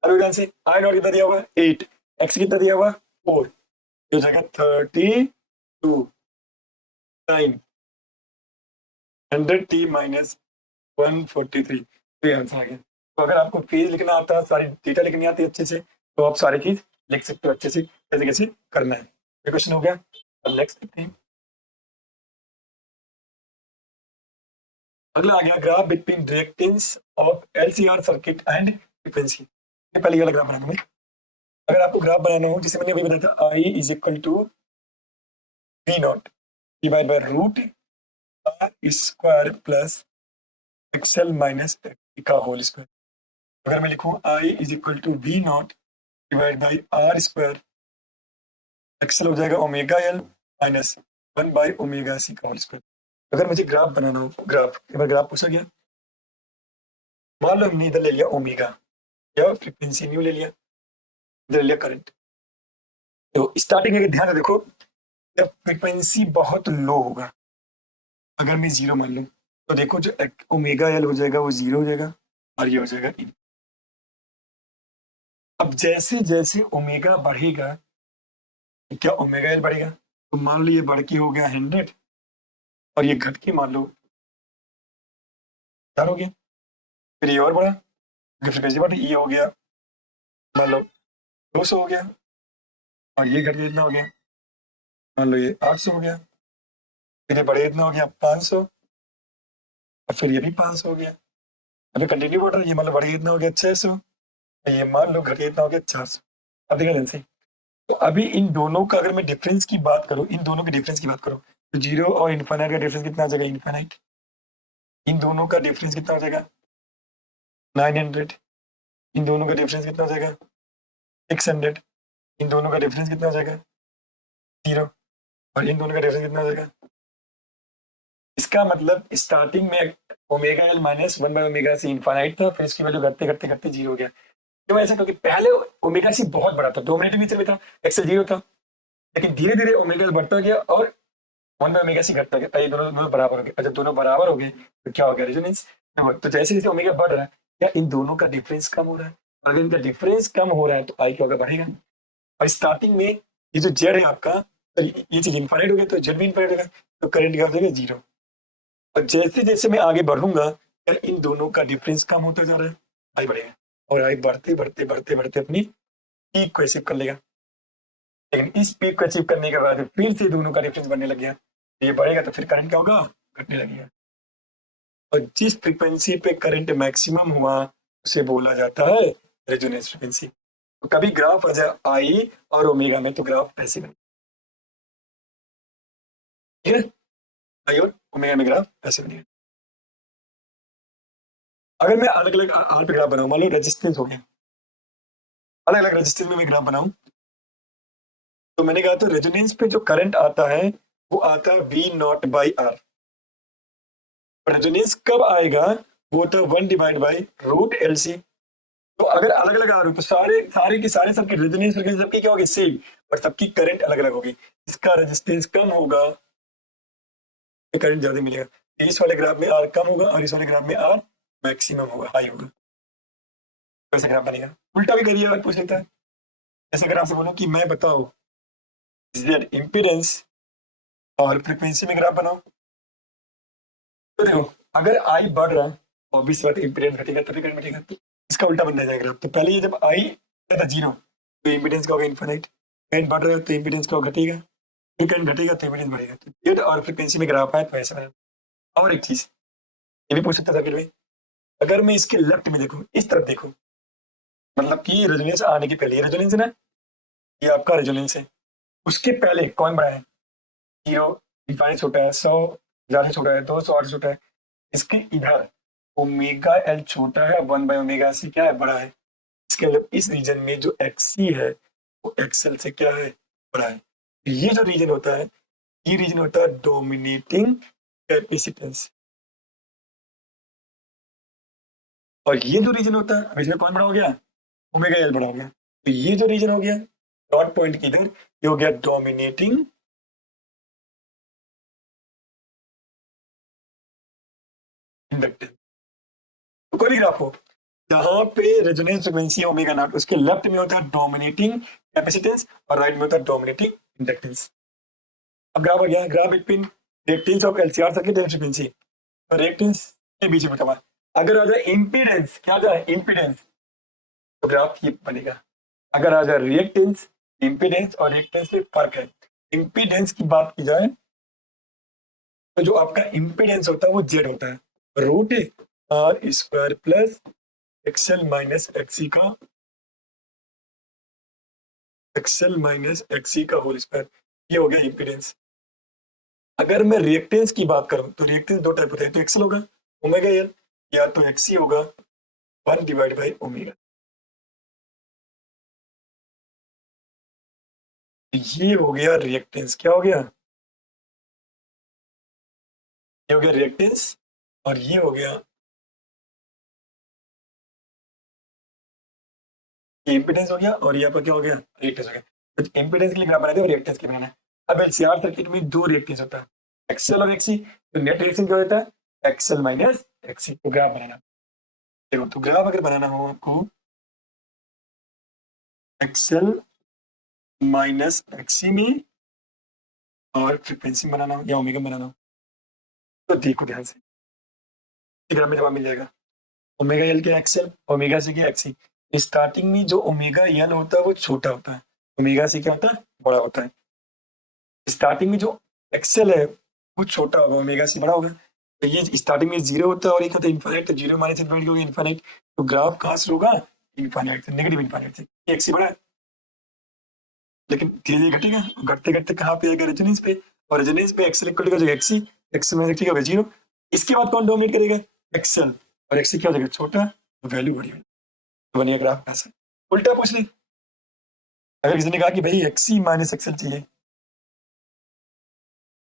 अब ध्यान से आई नॉट कितना दिया हुआ 8, एक्स कितना दिया हुआ 4, हो जाएगा 32 टाइम 100t माइनस 143। तो ये आंसर आ गया। तो अगर आपको पेज लिखना आता है, सारी डेटा लिखनी आती है अच्छे से, तो आप सारी चीज लिख सकते हो अच्छे से, कैसे कैसे करना है। ये क्वेश्चन हो गया। अब नेक्स्ट देखते हैं। अगला आ गया graph between reactance of LCR circuit and frequency. पहले ये वाला ग्राफ बनाना है। अगर आपको ग्राफ बनाना हो, जिसे मैंने अभी बताया था, I is equal to V naught divide by root R square plus XL minus का होल स्क्वायर। अगर मैं लिखूं I is equal to V naught divide by R square, XL हो जाएगा omega L minus 1 by omega C का whole square. अगर मुझे graph बनाना हो, ग्राफ एक बार ग्राफ पूछा गया, मान लो हमने इधर ले लिया ओमेगा या फ्रीक्वेंसी न्यू ले लिया, इधर ले लिया करंट। तो स्टार्टिंग में ध्यान से देखो, जब फ्रीक्वेंसी बहुत लो होगा, अगर मैं 0 मान लूं, तो देखो जो ओमेगा एल हो जाएगा वो 0 हो जाएगा और ये हो जाएगा इन। अब जैसे जैसे ओमेगा बढ़ेगा, क्या ओमेगा एल बढ़ेगा, तो मान लो ये बढ़ के हो गया 100 और ये घट के मान लो 4 हो गया, फिर ये और बढ़ा, फ्रीक्वेंसी बढ़ी, ये हो गया मान लो 200 हो गया और ये घट के इतना हो गया, मान लो ये 800 हो गया, फिर ये बढ़े इतना हो गया 500 और फिर ये भी 500 हो गया। अभी कंटिन्यू बढ़ रहा है, ये मान लो बढ़े इतना हो गया 600, ये मान लो घटे इतना हो गया 400। अब देखा ध्यान से, तो अभी इन दोनों का अगर मैं डिफरेंस की बात करूं, इन दोनों के डिफरेंस की बात करूं, तो 0 और इन्फाइनाइट का डिफरेंस कितना आ जाएगा, इन्फाइनाइट। इन दोनों का डिफरेंस कितना हो जाएगा 900, इन दोनों का डिफरेंस कितना हो जाएगा 600, इन दोनों का डिफरेंस कितना हो जाएगा 0 और इन दोनों का डिफरेंस कितना हो जाएगा। इसका मतलब स्टार्टिंग में omega L minus 1 by omega C infinite था, फिर इसकी वैल्यू घटते घटते घटते 0 हो गया। क्यों ऐसा, क्योंकि पहले ओमेगा सी बहुत बड़ा था, 2 मिनट के बीच में था, एक्सेल 0 था, लेकिन धीरे धीरे ओमेगा एल बढ़ता गया और 1 बाई ओमेगा सी घटता गया, ये दोनों दोनों बराबर हो गए। और जब दोनों बराबर हो गए तो क्या हो गया, रेजोनेंस। तो जैसे जैसे ओमेगा बढ़ रहा है, क्या इन दोनों का डिफरेंस कम हो रहा है, और अगर इनका डिफरेंस कम हो रहा है तो आई क्या होगा, बढ़ेगा। और स्टार्टिंग में ये जो जेड है आपका, तो ये चीज इनफाइनाइट हो गया, तो जेड भी इनफाइनाइट होगा, तो करंट क्या हो जाएगा 0। और जैसे जैसे मैं आगे बढ़ूंगा, यार इन दोनों का डिफरेंस कम होता जा रहा है, आई बढ़ेगा, और आई बढ़ते बढ़ते बढ़ते बढ़ते अपनी पीक को अचीव कर लेगा। लेकिन इस पीक को अचीव करने के बाद फिर से दोनों का डिफरेंस बढ़ने लग गया, ये बढ़ेगा तो फिर करंट क्या होगा, घटने लगेगा। और जिस फ्रीक्वेंसी पे करंट मैक्सिमम हुआ उसे बोला जाता है रेजोनेंस फ्रीक्वेंसी। तो कभी ग्राफ आ जाए आई और ओमेगा में, तो ग्राफ ऐसे बने, ठीक है, आई और ओमेगा में ग्राफ ऐसे बनेगा। अगर मैं अलग अलग आर पे ग्राफ बनाऊं, मान लो रेजिस्टेंस हो गया, अलग अलग रेजिस्टेंस में मैं ग्राफ बनाऊं, तो मैंने कहा था रेजोनेंस पे जो करंट आता है वो आता है V naught by R. Resonance कब आएगा, वो तो 1 divide by root L C. तो अगर अलग अलग आ रहे हो तो सारे सारे के सारे सबके रेजोनेंस फ्रीक्वेंसी सबकी क्या होगी, सेम, और सबकी करंट अलग अलग होगी। इसका रेजिस्टेंस कम होगा तो करंट ज्यादा मिलेगा। इस वाले ग्राफ में आर कम होगा और इस वाले ग्राफ में आर मैक्सिमम होगा, हाई होगा। कैसा ग्राफ बनेगा, उल्टा भी करिए और पूछ लेता है। ऐसे अगर आपसे बोलूं कि मैं बताओ जेड इम्पीडेंस और फ्रीक्वेंसी में ग्राफ बनाओ, तो देखो अगर आई बढ़ रहा है, ऑब्वियस बात इम्पीडेंस घटेगा तभी करंट घटेगा, तो इसका उल्टा बन जाएगा ग्राफ। तो पहले ये जब आई था 0 तो इम्पीडेंस का होगा इनफाइनाइट, करंट बढ़ रहा है तो इम्पीडेंस का घटेगा, फिर करंट घटेगा तो इम्पीडेंस बढ़ेगा। तो जेड और फ्रीक्वेंसी में ग्राफ आए तो ऐसा बना। और एक चीज ये भी पूछ सकता था, फिर अगर मैं इसके लेफ्ट में देखूं, इस तरफ देखूं, मतलब कि रेजोनेंस आने के पहले, ये रेजोनेंस है ना, ये आपका रेजोनेंस है, उसके पहले कौन बड़ा है, 0 इनफाइनाइट छोटा है, 100 ज्यादा छोटा है, 200 और छोटा है। इसके इधर ओमेगा एल छोटा है, 1 बाई ओमेगा सी क्या है, बड़ा है। इसके मतलब इस रीजन में जो एक्सी है वो एक्सएल से क्या है, बड़ा है। ये जो रीजन होता है, ये रीजन होता है डोमिनेटिंग कैपेसिटेंस, और ये जो रीजन होता है, अब इसमें कौन बड़ा हो गया, ओमेगा एल बड़ा हो गया। तो ये जो रीजन हो गया डॉट पॉइंट की इधर, ये हो गया डोमिनेटिंग इंडक्टेंस। कोई भी ग्राफ हो जहाँ पे रेजोनेंस फ्रीक्वेंसी ओमेगा नॉट, उसके लेफ्ट में होता है डोमिनेटिंग कैपेसिटेंस और राइट में होता है डोमिनेटिंग इंडक्टेंस। अब ग्राफ आ गया, graph between reactance of LCR circuit and frequency, तो रिएक्टेंस के बीच में होता है। अगर आ जाए इम्पीडेंस, क्या आ जाए इम्पीडेंस, तो ग्राफ ये बनेगा। अगर आ जाए रिएक्टेंस, इम्पीडेंस और रिएक्टेंस में फर्क है। इम्पीडेंस की बात की जाए तो जो आपका इम्पीडेंस होता है वो जेड होता है, root R square plus XL minus XC का, एक्सएल माइनस एक्सी का होल स्क्वायर, ये हो गया इम्पीडेंस। अगर मैं रिएक्टेंस की बात करूं तो रिएक्टेंस दो टाइप होता है, तो एक्सएल होगा ओमेगा एल, या तो एक्सी होगा 1 डिवाइड बाई ओमेगा। ये हो गया रिएक्टेंस, क्या हो गया, ये हो गया रिएक्टेंस और ये हो गया इम्पीडेंस हो गया, और ये आपका क्या हो गया रिएक्टेंस हो गया। तो इम्पीडेंस के लिए ग्राफ बनाते हैं, रिएक्टेंस के लिए बनाना है। अब एलसीआर सर्किट में दो रिएक्टेंस होता है, एक्सएल और एक्सी, तो नेट रिएक्शन क्या होता है एक्सएल माइनस एक्सी, तो ग्राफ बनाना। देखो तो ग्राफ अगर बनाना हो आपको एक्सएल माइनस एक्सी में और फ्रीक्वेंसी बनाना हो या ओमेगा बनाना हो, तो देखो ध्यान से, ग्राफ में जवाब मिल जाएगा। ओमेगा एल के एक्सएल, ओमेगा सी के एक्सी। स्टार्टिंग में जो ओमेगा एल होता है वो छोटा होता है, ओमेगा सी क्या होता है बड़ा होता है। स्टार्टिंग में जो एक्सएल है वो छोटा होगा, ओमेगा सी बड़ा होगा। तो ये स्टार्टिंग में जीरो होता है और एक होता है इनफाइनाइट, तो जीरो माइनस इनफाइनाइट होगा इनफाइनाइट, तो ग्राफ कहाँ से होगा इनफाइनाइट से, नेगेटिव इनफाइनाइट से। ये एक्सी बड़ा है लेकिन धीरे धीरे घटेगा, घटते घटते कहाँ पे आएगा रेजोनेंस पे, और रेजोनेंस पे एक्सएल इक्वल टू हो जाएगा एक्सी, एक्स माइनस एक्सी का होगा जीरो। इसके बाद कौन डोमिनेट करेगा एक्सएल, और एक्सी क्या हो जाएगा छोटा, तो वैल्यू बड़ी होगी, तो बनिए ग्राफ ऐसा। उल्टा पूछ ले, अगर किसी ने कहा कि भाई एक्सी माइनस एक्सएल चाहिए,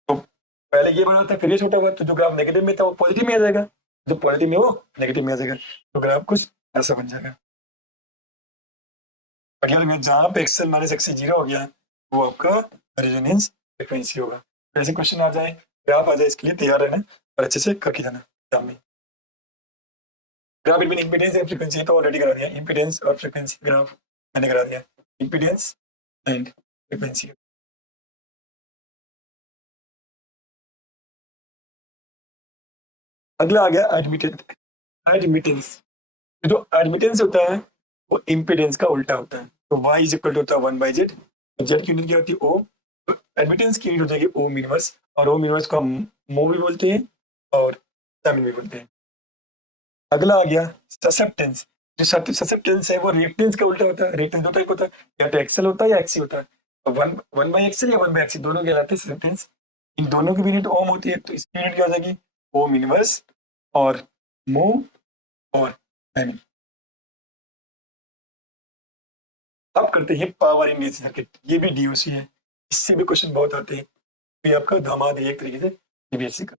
तो पहले ये बड़ा था फिर ये छोटा हुआ, तो जो ग्राफ नेगेटिव में था वो पॉजिटिव में आ जाएगा, जो पॉजिटिव में वो नेगेटिव में आ जाएगा, तो ग्राफ कुछ ऐसा बन जाएगा। बढ़िया लगा, जहाँ पे एक्सएल माइनस एक्सी जीरो हो गया वो आपका रेजोनेंस फ्रीक्वेंसी होगा। ऐसे क्वेश्चन आ जाए, ग्राफ आ जाए, इसके लिए तैयार रहना और अच्छे से करके जाना एग्जाम में। Graph between impedance and frequency तो ऑलरेडी करा दिया, इम्पीडेंस और फ्रीक्वेंसी ग्राफ मैंने करा दिया, इम्पीडेंस एंड फ्रीक्वेंसी। अगला आ गया एडमिटेंस। एडमिटेंस, जो एडमिटेंस होता है वो इम्पीडेंस का उल्टा होता है, तो y इज इक्वल टू होता है 1 बाई जेड, जेड की यूनिट क्या होती है ओ, तो एडमिटेंस की यूनिट हो जाएगी ओम इनवर्स, और ओम इनवर्स को हम मो भी बोलते हैं और सेवन भी बोलते हैं। अगला आ गया ससेप्टेंस, जो ससेप्टेंस है वो रिएक्टेंस का उल्टा होता है। रिएक्टेंस दो टाइप होता है, या तो एक्सएल होता है या एक्सी होता है, तो वन वन बाई एक्सएल या वन बाई एक्सी दोनों कहलाते हैं ससेप्टेंस। इन दोनों की भी यूनिट ओम होती है, तो इसकी यूनिट क्या हो जाएगी ओम इनवर्स और मो और एम। अब करते हैं पावर इन डीसी सर्किट, ये भी डीओसी है, इससे भी क्वेश्चन बहुत आते हैं, ये आपका दामाद है एक तरीके से सीबीएसई का।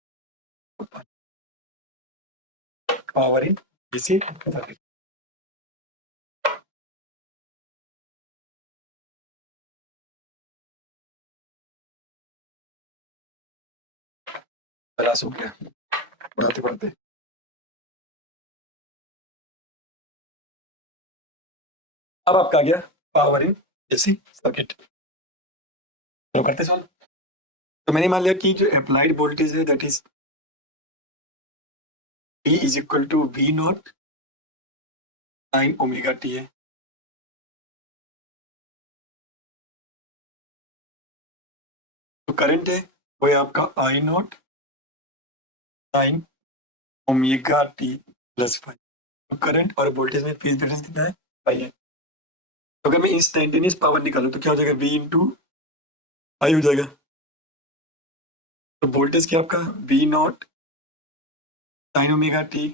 Power in DC circuit, class हो गया पढ़ाते पढ़ाते। अब आपका आ गया पावर इन डीसी सर्किट, तो करते सॉल्व। तो मैंने मान लिया कि जो अप्लाइड वोल्टेज है that is E is equal to V naught sine omega T है। तो करंट है वो है आपका I naught sine omega T plus five. तो करंट और वोल्टेज में फेज डिफरेंस कितना है पाई है। तो अगर मैं इंस्टेंटेनियस पावर निकालूं तो क्या हो जाएगा V इंटू आई हो जाएगा। तो वोल्टेज क्या आपका V naught sine omega T,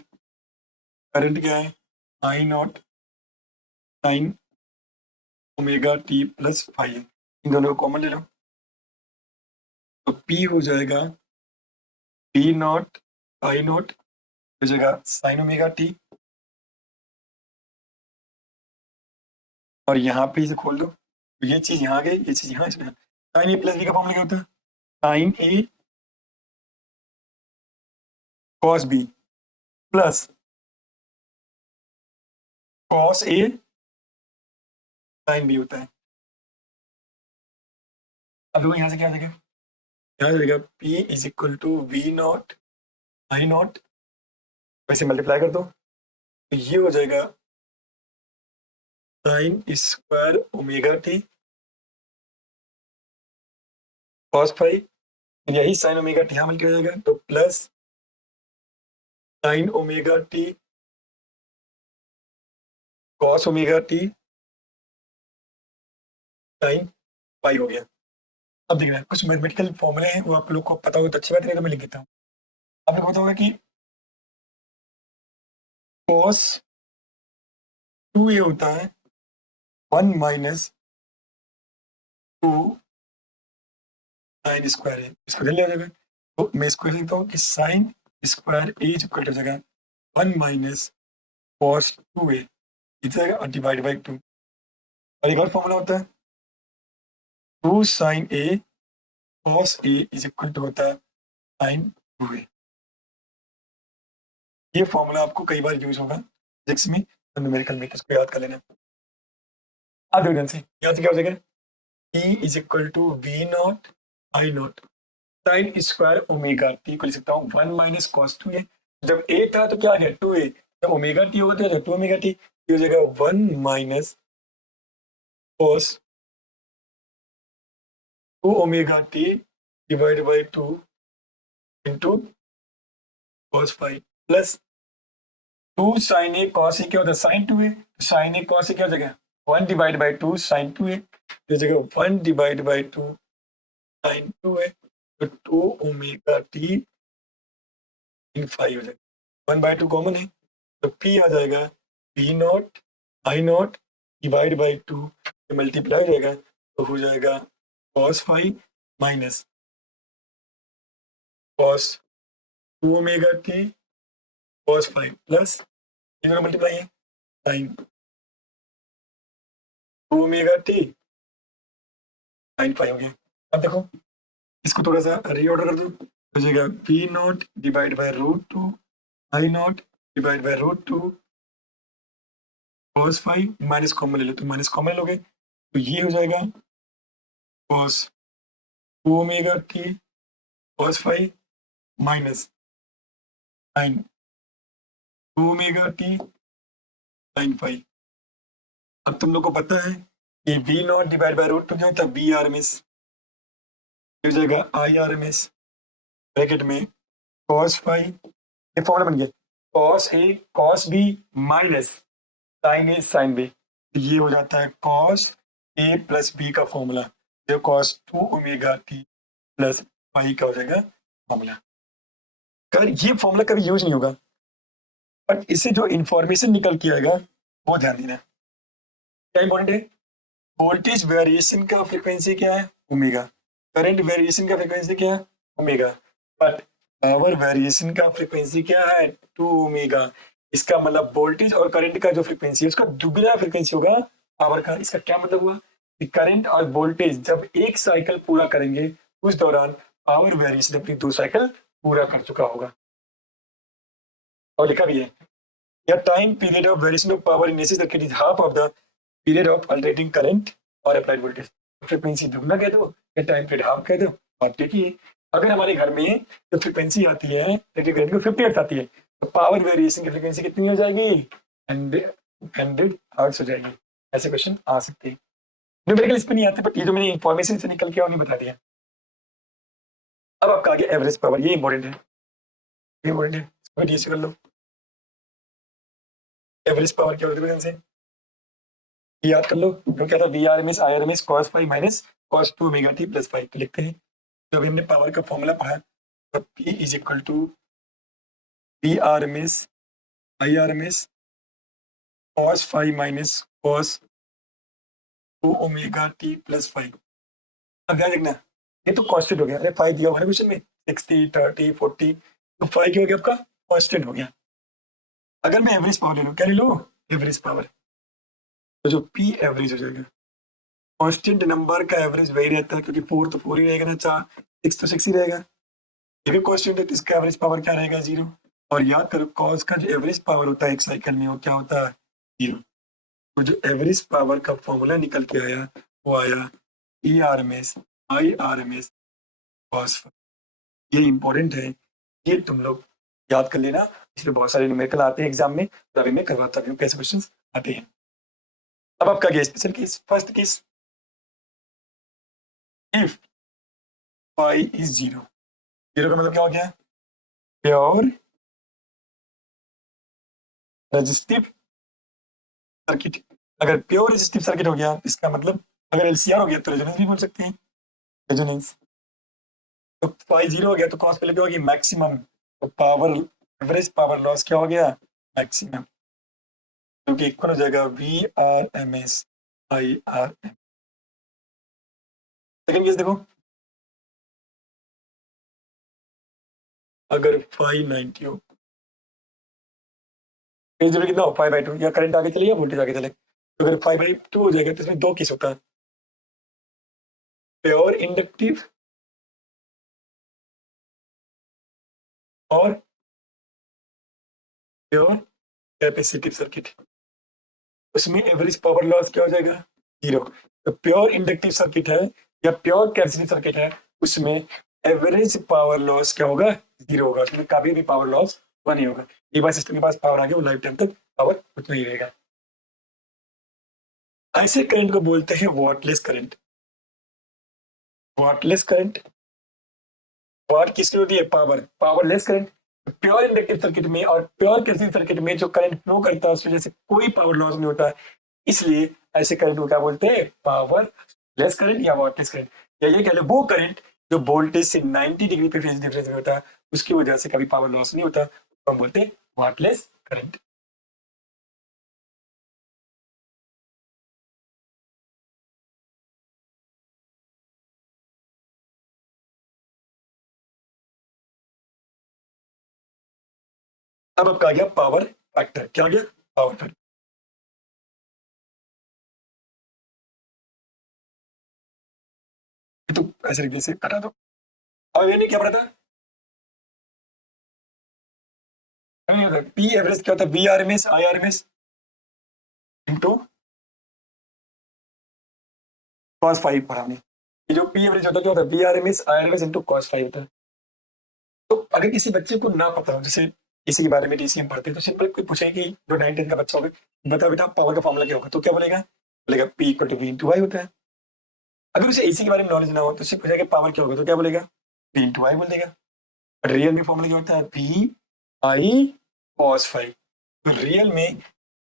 current क्या है I naught sine omega T plus five, इन दोनों को कॉमन ले लो, तो P हो जाएगा V नॉट आई नॉट हो जाएगा साइन ओमेगा टी, और यहाँ पे इसे खोल दो, तो ये चीज यहाँ गई, ये चीज यहाँ, इसमें साइन ए प्लस बी का फॉर्मूला क्या होता है sign A cos B plus cos A sine B होता है। अब देखो यहाँ से क्या हो जाएगा, यहाँ हो जाएगा P is equal to V naught I naught, वैसे मल्टीप्लाई कर दो तो ये हो जाएगा sine square omega T cos phi, यही साइन ओमेगा टी यहाँ मल्टीप्लाई हो जाएगा तो plus sine omega T cos omega T sine pi हो गया। अब देखना कुछ मैथमेटिकल फॉर्मूले हैं वो आप लोग को पता हो तो अच्छी बात है, तो मैं लिख देता हूँ। आप लोग को पता होगा कि cos 2a होता है 1 माइनस 2 साइन स्क्वायर ए, इसको जल्दी आ जाएगा तो मैं इसको लिखता हूँ कि sine square A is equal to जाएगा 1 माइनस cos 2a जाएगा और डिवाइड बाई 2। और एक और फॉर्मूला होता है 2 sine A cos a is equal to होता है साइन 2a। ये फॉर्मूला आपको कई बार यूज होगा फिजिक्स में, तो न्यूमेरिकल में इसको याद कर लेना। अब देखो ध्यान से, यहाँ से क्या हो जाएगा E is equal to V naught I naught sine square omega T को लिख सकता हूँ 1 माइनस कॉस 2a। जब a था तो क्या आ गया 2a, जब ओमेगा टी होगा तो 2 ओमेगा टी, ये हो जाएगा 1 minus cos 2 omega T divide by 2 into cos 5 plus 2 sine A cos A क्या होता है sine 2a, sine A cos A क्या हो जाएगा 1 डिवाइड बाई 2 साइन 2a, ये जगह 1 डिवाइड बाई 2 साइन 2a, तो 2 ओमेगा टी इन 5 हो जाएगा, 1 बाई 2 कॉमन है तो P आ जाएगा P not I naught divide by 2 multiply हो जाएगा तो हो जाएगा cos 5 minus cos 2 omega T cos 5 plus ये दोनों मल्टीप्लाई है साइन 2 ओमेगा टी साइन 5 हो गया। अब देखो इसको थोड़ा सा रीऑर्डर कर दो, हो जाएगा P naught divide by root 2 I naught divide by root 2 cos 5 minus common ले लो तो माइनस कॉमन लोगे तो ये हो जाएगा cos 2 omega T cos 5 minus sin 2 omega T sin 5। अब तुम लोग को पता है कि V naught divide by root 2 क्या होता है वी आर एम एस, हो जाएगा I R M S bracket में cos 5, ये फॉर्मूला बन गया cos a cos b minus sin a sin b, तो ये हो जाता है cos a प्लस b का फॉर्मूला, जो cos 2 omega T plus pi का हो जाएगा फॉर्मूला। अगर ये फॉर्मूला कभी यूज नहीं होगा बट इससे जो इंफॉर्मेशन निकल के आएगा वो ध्यान देना। क्या इंपॉर्टेंट है, वोल्टेज वेरिएशन का फ्रीक्वेंसी क्या है ओमेगा, करंट वेरिएशन का फ्रीक्वेंसी क्या है ओमेगा, बट पावर वेरिएशन का फ्रीक्वेंसी क्या है 2 ओमेगा। इसका मतलब वोल्टेज और करंट का जो फ्रीक्वेंसी है उसका दुगना फ्रीक्वेंसी होगा पावर का। इसका क्या मतलब हुआ कि करंट और वोल्टेज जब एक साइकिल पूरा करेंगे उस दौरान पावर वेरिएशन अपनी 2 साइकिल पूरा कर चुका होगा। और लिखा भी है या time period of variation of power in AC circuit is half of the period of alternating current और अप्लाइड वोल्टेज। फ्रीक्वेंसी दुगना कह दो या टाइम पीरियड हाफ कह दो। और देखिए अगर हमारे घर में जो फ्रीक्वेंसी आती है इलेक्ट्रिक करंट को 50 हर्ट्ज आती है तो पावर वेरिएशन की फ्रीक्वेंसी कितनी हो जाएगी 100 हर्ट्ज हो जाएगी। ऐसे क्वेश्चन आ सकते हैं, न्यूमेरिकल इस पे नहीं आते बट ये जो मैंने इंफॉर्मेशन से निकल के उन्हें बता दिया। अब आपका आगे एवरेज पावर, ये इंपॉर्टेंट है, ये इंपॉर्टेंट है, इसको डीएस कर लो। एवरेज पावर क्या होती है से याद कर लो, जो क्या था V R M S I R M S cos 5 minus cos 2 omega T plus 5, तो लिखते हैं जो अभी हमने पावर का फॉर्मूला पढ़ा तो P is equal to V R M S I R M S cos 5 minus cos 2 omega T plus 5। अब ध्यान रखना ये तो कॉन्स्टेंट हो गया, अरे 5 दिया हुआ है क्वेश्चन में 60 30 40 तो 5 क्या हो गया आपका कॉन्स्टेंट हो गया। अगर मैं एवरेज पावर ले लूँ, क्या ले लो एवरेज पावर, तो जो P एवरेज हो जाएगा, कांस्टेंट नंबर का एवरेज वही रहता है क्योंकि 4 तो 4 ही रहेगा ना, 4 6 तो 6 ही रहेगा, ये भी कांस्टेंट है तो इसका एवरेज पावर क्या रहेगा 0। और याद करो कॉस का जो एवरेज पावर होता है एक साइकिल में वो क्या होता है 0। तो जो एवरेज पावर का फॉर्मूला निकल के आया वो आया E R M S I R M S cos. ये इंपॉर्टेंट है, ये तुम लोग याद कर लेना, इसलिए बहुत सारे न्यूमेरिकल आते हैं एग्जाम में, तो अभी मैं करवाता हूँ कैसे क्वेश्चन आते हैं। अब आपका गया special case, first case, if phi is zero, zero का मतलब क्या हो गया, प्योर रेजिस्टिव सर्किट। अगर प्योर रेजिस्टिव सर्किट हो गया इसका मतलब, अगर एलसीआर हो गया तो रेजोनेंस भी बोल सकते हैं, रेजोनेंस। तो फाई जीरो हो गया तो कॉस पहले क्या होगी, मैक्सिमम। तो पावर, एवरेज पावर लॉस क्या हो गया, मैक्सिमम, क्योंकि इक्वल हो जाएगा V R M S I R M. Second case देखो, अगर 590 हो, फेज कितना हो 5/2, या करंट आगे चले या वोल्टेज आगे चले। तो अगर 5/2 हो जाएगा तो इसमें दो केस होता है, प्योर इंडक्टिव और प्योर कैपेसिटिव सर्किट। उसमें एवरेज पावर लॉस क्या हो जाएगा, जीरो। तो प्योर इंडक्टिव सर्किट है या प्योर कैपेसिटिव सर्किट है, उसमें एवरेज पावर लॉस क्या होगा, जीरो होगा, उसमें कभी भी पावर लॉस हुआ नहीं होगा। एक बार सिस्टम के पास पावर आ गया वो लाइफ टाइम तक पावर उतना ही रहेगा। ऐसे करंट को बोलते हैं wattless current. Wattless current, what किसकी होती है, power, powerless current. Pure inductive circuit में और प्योर कैपेसिटिव सर्किट में जो करंट फ्लो करता है उसकी वजह से कोई पावर लॉस नहीं होता है, इसलिए ऐसे करंट को क्या बोलते हैं, पावर लेस करंट या वॉटलेस करंट। या ये कह लो वो करंट जो वोल्टेज से 90 डिग्री पे फेज डिफरेंस में होता है, उसकी वजह से कभी पावर लॉस नहीं होता, तो हम बोलते हैं वॉटलेस करंट। अब आपका आ गया पावर फैक्टर, क्या आ गया, पावर फैक्टर। तो ऐसे तरीके से हटा दो। अब ये नहीं क्या पड़ा था, नहीं होता, पी एवरेज क्या होता है, V R M S I R M S into cos phi पढ़ा हमने। ये जो पी एवरेज होता है क्या होता है, V R M S I R M S into cos phi होता है। तो अगर किसी बच्चे को ना पता हो, जैसे इसी के बारे में डीसीएम पढ़ते हैं, तो सिंपल कोई पूछे कि जो 9-10 का बच्चा होगा, बता बेटा पावर का फॉर्मूला क्या होगा, तो क्या बोलेगा, बोलेगा P equal to V into I होता है। अगर उसे एसी के बारे में नॉलेज ना हो तो उससे पूछेगा पावर क्या होगा, तो क्या बोलेगा, पी इंटू आई बोल देगा। बट रियल में फॉर्मूला क्या होता है, पी आई कॉस फाइव। तो रियल में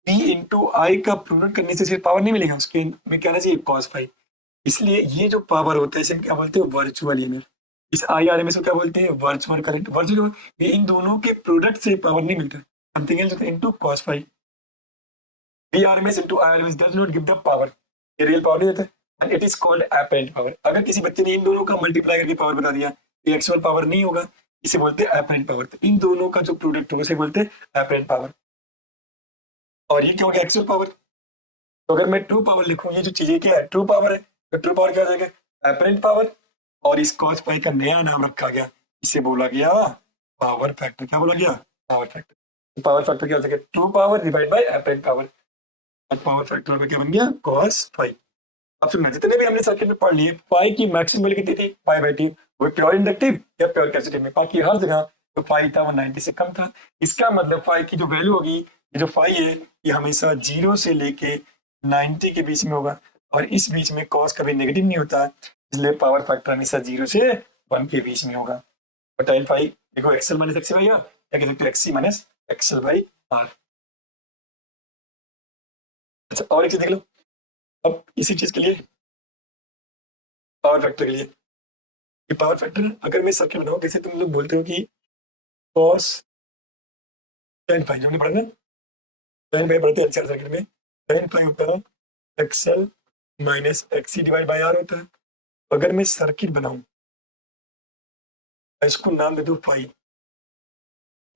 पी इंटू आई का प्रोडक्ट करने से सिर्फ पावर नहीं मिलेगा, उसके में क्या चाहिए, कॉस फाइव। इसलिए ये जो पावर होता है इसे क्या बोलते हैं, वर्चुअल ईएमएफ। इस आईआरएमएस को क्या बोलते हैं, वर्चुअल करंट। वर्चुअल, ये इन दोनों के प्रोडक्ट से पावर नहीं मिलता, something else into cos five. VRMS into IRMS does not give the power, ये रियल पावर नहीं देता, and it is called apparent power. अगर किसी बच्चे ने इन दोनों का मल्टीप्लाई करके पावर बता दिया, ये एक्चुअल पावर नहीं होगा, इसे बोलते हैं एपरेंट पावर। तो इन दोनों का जो प्रोडक्ट होगा उसे बोलते हैं एपरेंट पावर। और ये क्या होगा, एक्चुअल पावर। तो अगर मैं ट्रू पावर लिखूं, ये जो चीजें क्या है, ट्रू पावर है, तो ट्रू पावर क्या हो जाएगा, एपरेंट पावर। और इस कॉस पाई का नया नाम रखा गया, इसे बोला गया पावर फैक्टर। क्या बोला गया, पावर फैक्टर। पावर फैक्टर क्या हो जाएगा, true power divide by apparent power. Power factor में क्या बन गया, कॉस फाइव। अब सुनना, जितने भी हमने सर्किट में पढ़ लिए, पाई की मैक्सिमम वैल्यू कितनी थी, पाई बाई टी। वो प्योर इंडक्टिव या प्योर कैपेसिटिव में, बाकी हर जगह जो पाई था वो 90 से कम था। इसका मतलब पाई की जो वैल्यू होगी, ये जो पाई है ये हमेशा 0 से लेके 90 के बीच में होगा, और इस बीच में कॉस कभी नेगेटिव नहीं होता, इसलिए पावर फैक्टर हमेशा 0 से 1 के बीच में होगा। और टाइल पाई देखो, XL minus XC by R, या कह सकते हो XC minus XL by R. अच्छा, और एक चीज देख लो, अब इसी चीज के लिए, पावर फैक्टर के लिए, ये पावर फैक्टर अगर मैं सर्किट बनाऊं, जैसे तुम लोग बोलते हो कि कॉस टेन फाइव, जो हमने पढ़ा ना, टेन फाइव पढ़ते हैं एलसीआर सर्किट में, टेन फाइव होता है XL minus XC divide by R होता है। अगर मैं सर्किट बनाऊं, इसको नाम दे दूं फाइव,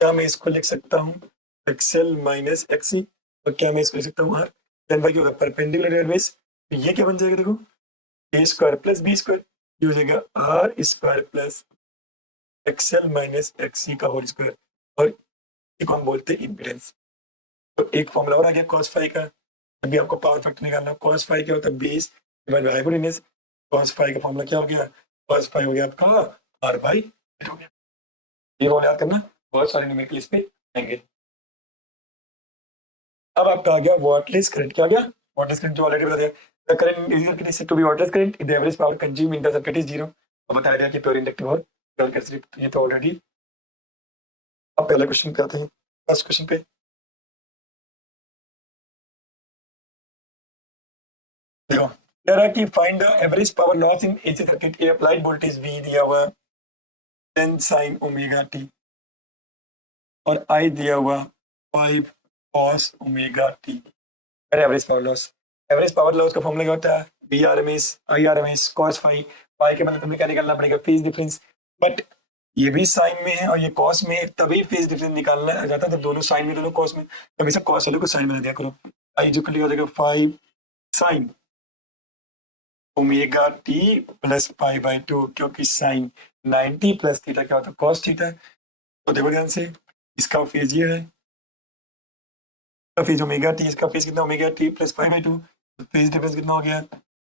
क्या मैं इसको लिख सकता हूँ एक्सएल माइनस एक्सी, और क्या मैं इसको लिख सकता हूँ आर। टेन फाइव क्या होगा, परपेंडिकुलर बेस। तो ये क्या बन जाएगा, देखो A square plus B square, ये हो जाएगा R square plus XL minus XC का होल स्क्वायर। और इसको हम बोलते हैं इम्पीडेंस। तो एक फॉर्मूला और आ गया कॉस फाई का, अभी आपको पावर फैक्टर निकालना है। cos फाई क्या होता है 20 divide by hypotenuse. cos phi का फॉर्मूला क्या हो गया, cos फाई हो गया आपका r बाई 8 हो गया। ये फॉर्मूला याद करना, बहुत सारे न्यूमेरिकल इस पे आएंगे। अब आपका आ गया वाटलेस करंट, क्या आ गया वाटलेस करंट, जो ऑलरेडी बता दिया। The current is circuit is to be wattless current if the average power consume in the circuit is 0। अब बताया गया कि प्योर इंडक्टिव और प्योर कैपेसिटिव, ये तो ऑलरेडी। अब पहले क्वेश्चन पे आते हैं, फर्स्ट क्वेश्चन पे। देखो कह रहा है कि find the average power loss in AC circuit, a applied voltage V दिया हुआ 10 sin ओमेगा t और I दिया हुआ 5 cos omega t। Average power loss, average power loss का फॉर्मूला क्या होता है VRMS IRMS cos phi. Phi के मतलब तुम्हें क्या निकालना पड़ेगा फेज डिफरेंस, बट ये भी साइन में है और ये कॉस में है, तभी फेज डिफरेंस निकालना आ जाता है। तो दोनों साइन में दोनों कॉस में, हमेशा कॉस वाले को साइन में दिया करो। आई जो हो जाएगा 5 sign omega T plus pi by 2, क्योंकि साइन 90 प्लस थीटा क्या होता है कॉस थीटा। तो देखो ध्यान से, इसका फेज ये है, इसका फेज ओमेगा टी, इसका फेज कितना omega T plus pi by 2, phase difference कितना हो गया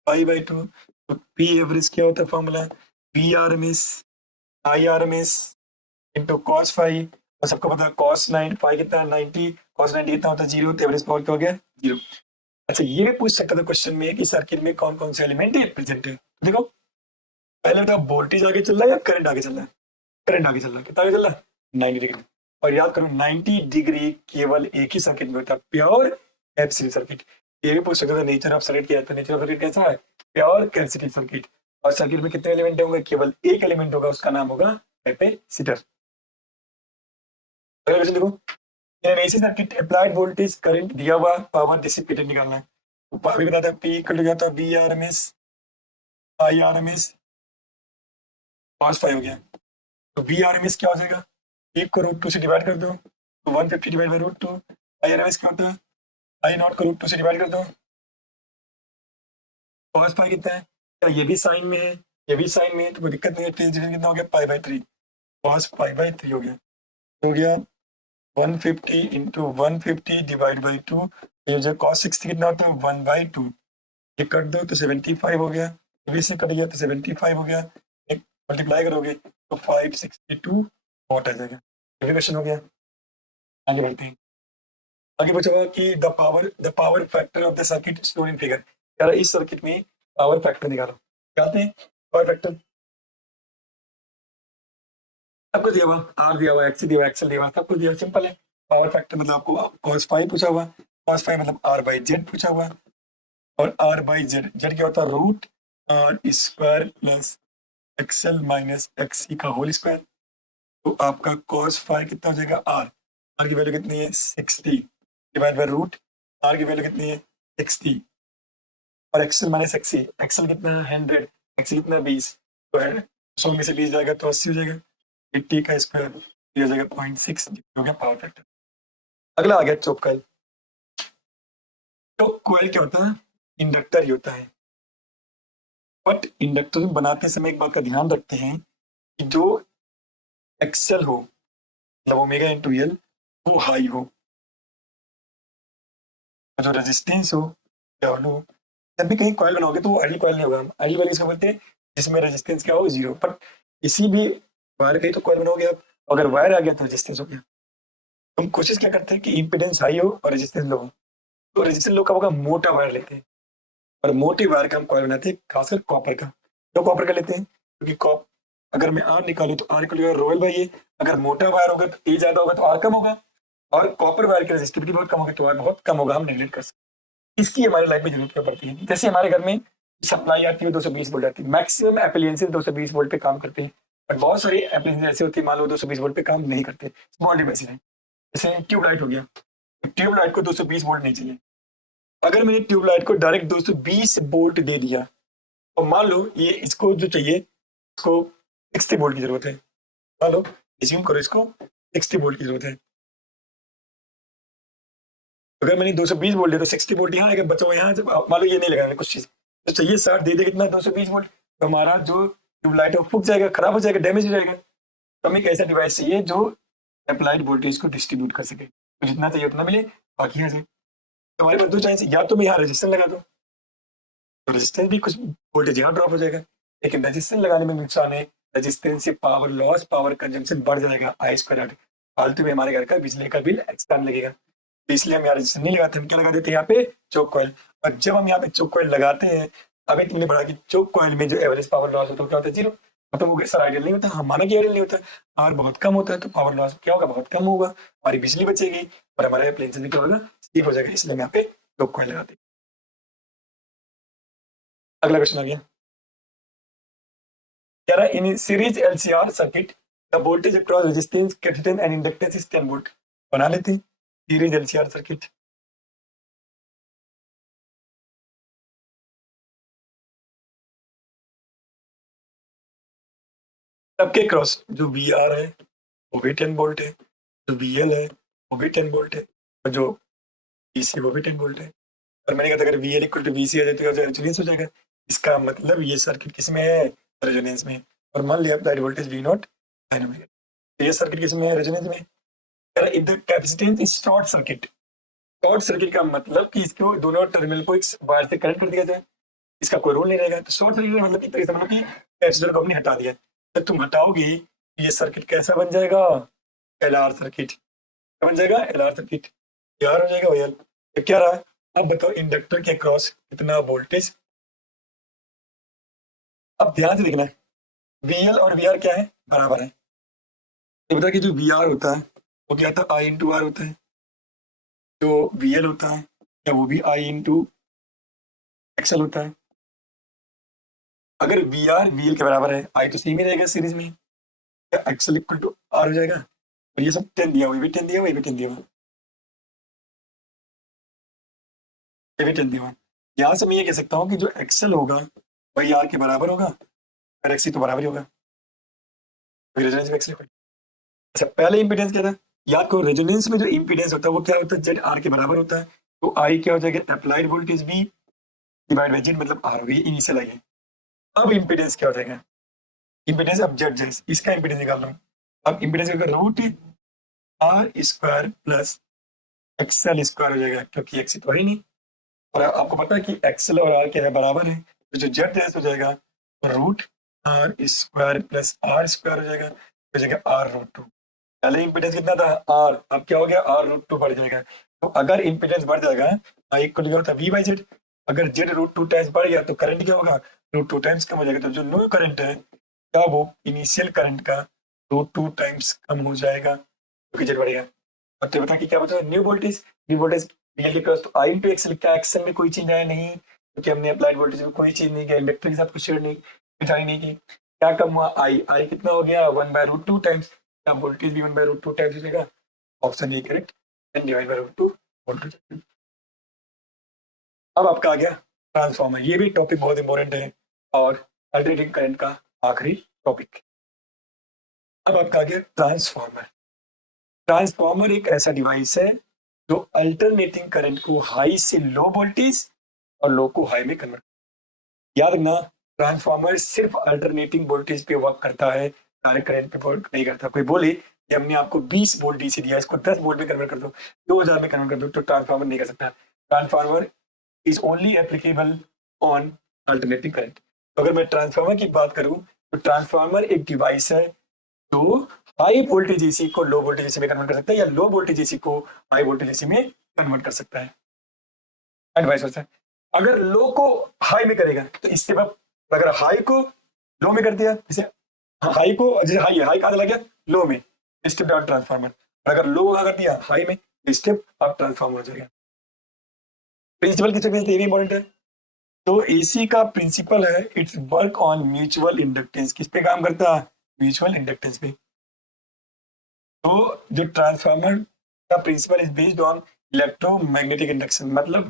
पाई बाई 2। तो पी एवरेज क्या होता है formula V R M S I R M S into cos phi, और सबको पता है कॉस 9 फाई कितना 90, कॉस 90 कितना होता है 0, तो एवरेज पावर क्या हो गया 0। अच्छा ये भी पूछ सकता था क्वेश्चन में कि सर्किट में कौन कौन से एलिमेंट है प्रेजेंट है। देखो पहले बता वोल्टेज आगे चल रहा है या करंट आगे चल रहा है, करंट आगे चल रहा है, कितना आगे चल रहा है 90 डिग्री। और याद करो 90 डिग्री केवल एक ही सर्किट में होता है, प्योर कैपेसिटिव सर्किट। ये भी पूछ सकता था नेचर ऑफ सर्किट क्या है, तो नेचर ऑफ सर्किट कैसा है प्योर कैपेसिटिव सर्किट। और सर्किट में कितने एलिमेंट होंगे, केवल एक एलिमेंट होगा, उसका नाम होगा कैपेसिटर। अगला क्वेश्चन देखो, इन AC circuit applied voltage current दिया हुआ पावर डिसिपेटेड निकालना है। अभी बताता है पी इक्वल टू क्या था V R M S I R M S cos phi हो गया। तो वी आर एम एस क्या हो जाएगा, एक को रूट 2 से डिवाइड कर दो तो 150 divide by root 2। I R M S क्या होता है आई नॉट को रूट 2 से डिवाइड कर दो, cos फाई कितना है, क्या ये भी साइन में है, ये भी साइन में है, तो कोई दिक्कत नहीं है। फेज डिफरेंस कितना हो गया pi by 3, cos pi by 3 हो गया 150 इंटू 150 डिवाइड बाई 2। ये जो cos 60 कितना होता है 1 बाई 2, ये कट दो तो 75 हो गया, ये से कट गया तो 75 हो गया, एक मल्टीप्लाई करोगे तो 562 वॉट आ जाएगा। ये क्वेश्चन हो गया। आगे बढ़ते हैं, आगे पूछा कि the power factor of the circuit shown in figure. यार इस सर्किट में पावर फैक्टर निकालो, क्या आते हैं पावर फैक्टर, सब कुछ दिया हुआ, आर दिया हुआ एक्स दिया हुआ एक्सएल दिया हुआ, सब कुछ दिया, सिंपल है। पावर फैक्टर मतलब आपको cos फाई पूछा हुआ, cos फाई मतलब आर बाई जेड पूछा हुआ, और आर बाई जेड, जेड क्या होता है root R square plus XL minus XC का होल स्क्वायर। तो आपका cos फाई कितना हो जाएगा आर की वैल्यू कितनी है 60 डिवाइड बाय रूट आर की वैल्यू कितनी है 60, और एक्सएल माइनस एक्सी, एक्सएल कितना है 100, एक्सी कितना 20, तो है 100 में से 20 जाएगा तो 80 हो जाएगा, 80 का स्क्वायर हो जाएगा 0.6 हो गया पावर फैक्टर। अगला आ गया चौक कॉइल। तो कॉइल क्या होता है इंडक्टर ही होता है, बट इंडक्टर बनाते समय एक बात का ध्यान रखते हैं कि जो एक्सएल हो मतलब ओमेगा इंटू एल वो हाई हो, जो रेजिस्टेंस हो क्या हो। जब भी कहीं कॉइल बनाओगे तो वो आइडियल कॉइल नहीं होगा, आइडियल कॉइल इसको बोलते हैं जिसमें रेजिस्टेंस क्या हो 0। पर किसी भी वायर कहीं तो कॉइल बनाओगे आप, अगर वायर आ गया तो रेजिस्टेंस हो गया। हम कोशिश क्या करते हैं कि इम्पीडेंस हाई हो और रेजिस्टेंस लो हो, तो रेजिस्टेंस लो का होगा मोटा वायर लेते हैं, और मोटे वायर का हम कॉइल बनाते हैं, खासकर कॉपर का। तो कॉपर का लेते हैं क्योंकि अगर मैं आर निकालू तो आर इक्वल रोयल बाई ए, अगर मोटा वायर होगा तो ए ज्यादा होगा तो आर कम होगा, और कॉपर वायर की रेजिस्टिविटी बहुत कम होगी तो आर बहुत कम होगा, हम नेगलेक्ट कर सकते। इसकी हमारी लाइफ में जरूरत क्या पड़ती है, जैसे हमारे घर में सप्लाई आती है 220 वोल्ट आती है, मैक्सिमम एप्लायंसेस 220 वोल्ट पे काम करते हैं, बट बहुत सारी एप्लायंसेस ऐसे होती है मान लो 220 वोल्ट पे काम नहीं करते, स्मॉल डिवाइस है। जैसे ट्यूबलाइट हो गया, ट्यूबलाइट को 220 वोल्ट नहीं चाहिए, अगर मैंने ट्यूबलाइट को डायरेक्ट 220 वोल्ट दे दिया तो मान लो ये इसको जो चाहिए इसको 60 वोल्ट की जरूरत है, मान लो एज्यूम करो इसको 60 वोल्ट की जरूरत है। अगर मैंने 220 वोल्ट दिया तो 60 वोल्ट यहाँ आएगा, बचा हुआ यहाँ मान लो ये नहीं लगाना कुछ चीज तो चाहिए 60 दे दे कितना 220 वोल्ट, तो हमारा जो ट्यूबलाइट है वो फूक जाएगा, खराब हो जाएगा, डैमेज हो जाएगा। तो हमें एक ऐसा डिवाइस चाहिए जो अप्लाइड वोल्टेज को डिस्ट्रीब्यूट कर सके, तो जितना चाहिए उतना मिले बाकी यहाँ से। हमारे पास दो चॉइस, या तो मैं यहाँ रेजिस्टेंस लगा दूं तो रेजिस्टेंस भी कुछ वोल्टेज यहाँ ड्रॉप हो जाएगा, लेकिन रेजिस्टेंस लगाने में नुकसान है, रेजिस्टेंस से पावर लॉस, पावर कंजम्पशन बढ़ जाएगा, आई स्क्वायर आर। फालतू में हमारे घर का बिजली का बिल एक्स्ट्रा लगेगा, तो इसलिए हम यहाँ रेजिस्टेंस नहीं लगाते, हम क्या लगा देते हैं यहाँ पे चोक कॉइल। और जब हम यहाँ पे चोक कॉइल लगाते हैं, अभी तुमने पढ़ा कि चोक कॉइल में जो एवरेज पावर लॉस होता है क्या होता है, जीरो। मतलब वो सर आइडियल नहीं होता, हम माना कि आइडियल नहीं होता, आर बहुत कम होता है तो पावर लॉस क्या होगा, बहुत कम होगा, हमारी बिजली बचेगी और हमारे अप्लायंसेस भी क्या होगा, सेफ हो जाएगा, इसलिए हम यहाँ पे चोक कॉइल लगाते हैं। अगला क्वेश्चन आ गया, कह रहा है in series LCR circuit the voltage across resistance capacitance and inductance is 10 volt. बना लेते हैं सीरीज एलसीआर सर्किट। सबके क्रॉस जो वी आर है वो भी 10 वोल्ट है, जो वी एल है वो भी 10 वोल्ट है, और जो वी सी वो भी 10 वोल्ट है। और मैंने कहा था अगर V L equal to V C आ जाए तो रेजोनेंस हो जाएगा, इसका मतलब ये सर्किट किस में है, रेजोनेंस में। और मान लिया अप्लाइड वोल्टेज वी नॉट, तो ये सर्किट किस में है, रेजोनेंस में। इधर capacitance is short circuit, short circuit का मतलब कि इसको दोनों टर्मिनल को एक वायर से कनेक्ट कर दिया जाए, इसका कोई रोल नहीं रहेगा। तो शॉर्ट सर्किट का मतलब एक तरीके से मतलब कि कैपेसिटर को हमने हटा दिया, तो तुम हटाओगी ये सर्किट कैसा बन जाएगा, एल आर सर्किट। क्या बन जाएगा, एल आर सर्किट, यार हो जाएगा वायर। तो क्या रहा, अब बताओ इंडक्टर के क्रॉस कितना वोल्टेज। अब ध्यान से देखना है, वीएल और वी आर क्या है, बराबर है। ये बता कि जो वी आर होता है वो क्या था, आई इंटू आर होता है, जो वी एल होता है क्या वो भी आई इंटू एक्सएल होता है। अगर वी आर वी एल के बराबर है, आई तो सेम ही रहेगा सीरीज में, एक्सएल इक्वल टू आर हो जाएगा। और ये सब 10 दिया हुआ, ये भी 10 दिया हुआ, ये भी 10 दिया हुआ, ये भी 10 दिया हुआ। यहाँ से मैं ये कह सकता हूँ कि जो एक्सएल होगा वही आर के बराबर होगा, और एक्सी तो बराबर ही होगा, रेजोनेंस में एक्सएल। अच्छा पहले इंपीडेंस क्या था, याद करो रेजोनेंस में जो इंपीडेंस होता है वो क्या होता है, जेड आर के बराबर होता है। तो आई क्या हो जाएगा, applied voltage V divide by Z, मतलब आर हो गई, इनिशियल आई है। अब इंपीडेंस क्या हो जाएगा, इंपीडेंस अब जेड जेड, इसका इंपीडेंस निकाल रहा हूँ। अब इंपीडेंस का root R square plus XL square हो जाएगा, क्योंकि एक्स तो है नहीं, और आपको पता है कि एक्सएल और आर क्या है, बराबर है, तो जो जेड जेड हो जाएगा root R square plus R square हो जाएगा, हो जाएगा आर रूट टू। पहले इंपीडेंस कितना था, आर, अब क्या हो गया, आर रूट टू बढ़ जाएगा। तो अगर इंपीडेंस बढ़ जाएगा, आई इक्वल क्या होता है, वी बाई जेड। अगर जेड रूट टू टाइम्स बढ़ गया तो करंट क्या होगा, रूट टू टाइम्स कम हो जाएगा। तो जो न्यू करंट है क्या, वो इनिशियल करंट का रूट टू टाइम्स कम हो जाएगा, क्योंकि जेड बढ़ेगा। अब तो बता कि क्या बता, न्यू वोल्टेज वी के क्रॉस, तो आई इंटू एक्स लिखा है, एक्शन में कोई चेंज आया नहीं, क्योंकि हमने अप्लाइड वोल्टेज में कोई चीज नहीं किया, इंडक्टर के साथ कुछ शेयर नहीं, कुछ आई नहीं की। क्या कम हुआ, आई, आई कितना हो गया, one by root two times, क्या वोल्टेज भी one by root two times हो जाएगा, option A correct, and divide by root two voltage. अब आपका आ गया ट्रांसफॉर्मर, ये भी टॉपिक बहुत इंपॉर्टेंट है और अल्टरनेटिंग करंट का आखिरी टॉपिक। अब आपका आ गया ट्रांसफॉर्मर। ट्रांसफॉर्मर एक ऐसा डिवाइस है जो अल्टरनेटिंग करंट को हाई से लो वोल्टेज और लो को हाई में कन्वर्ट। याद रखना, ट्रांसफॉर्मर सिर्फ अल्टरनेटिंग वोल्टेज पे वर्क करता है, डायरेक्ट करंट पे वर्क नहीं करता। कोई बोले कि हमने आपको 20 वोल्ट डीसी दिया, इसको 10 वोल्ट में कन्वर्ट कर दो, 2000 में कन्वर्ट कर दो, तो ट्रांसफॉर्मर नहीं कर सकता। Transformer is only applicable on alternating current. तो अगर मैं ट्रांसफॉर्मर की बात करूं तो ट्रांसफॉर्मर एक डिवाइस है जो हाई वोल्टेज एसी को लो वोल्टेज एसी में कन्वर्ट कर सकता है, या लो वोल्टेज एसी को हाई वोल्टेज एसी में कन्वर्ट कर सकता है, एंड वाइस वर्सा। अगर लो को हाई में करेगा तो इसके बाद, अगर हाई को लो में कर दिया, जैसे हाई को, जैसे हाई है, हाई कहा चला गया लो में, स्टेप डाउन ट्रांसफार्मर। अगर लो का कर दिया हाई में, स्टेप अप ट्रांसफार्मर हो जाएगा। प्रिंसिपल किससे बेस्ड है, ये भी इंपॉर्टेंट है। तो एसी का प्रिंसिपल है, it's work on mutual inductance. किस पे काम करता है, म्यूचुअल इंडक्टेंस पे। तो जो ट्रांसफार्मर का principle is based on electromagnetic induction. मतलब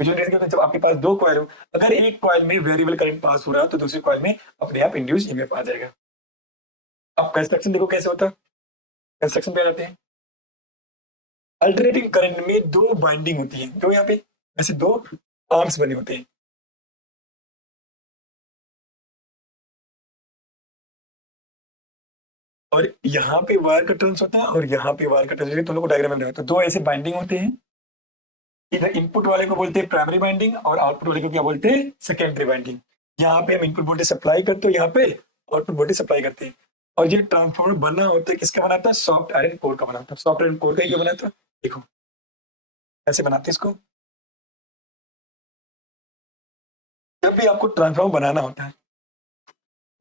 म्यूचुअल इंडक्शन, जब आपके पास दो कॉइल हो, अगर एक कॉइल में वेरिएबल करंट पास हो रहा है तो दूसरी कॉइल में अपने आप इंड्यूस ईएमएफ आ जाएगा। अब कंस्ट्रक्शन देखो कैसे होता है, कंस्ट्रक्शन पे आ जाते हैं। अल्टरनेटिंग करंट में दो बाइंडिंग होती है, जो यहाँ पे ऐसे दो आर्म्स बने होते हैं, और यहाँ पे वायर का टर्न्स होता है और यहाँ पे वायर का टर्न्स होता है, दोनों को डायग्राम में तो दो ऐसे बाइंडिंग होते हैं, इधर इनपुट वाले को बोलते हैं प्राइमरी वाइंडिंग और आउटपुट वाले को क्या बोलते हैं, सेकेंडरी वाइंडिंग। यहाँ पे हम इनपुट वोल्टेज सप्लाई करते हैं, यहाँ पे आउटपुट वोल्टेज सप्लाई करते हैं। और ये ट्रांसफार्मर बना होता है किसका बना था, सॉफ्ट आयरन कोर का बना था। सॉफ्ट आयरन कोर का ये बना था, देखो ऐसे बनाते हैं इसको। जब भी आपको ट्रांसफार्मर बनाना होता है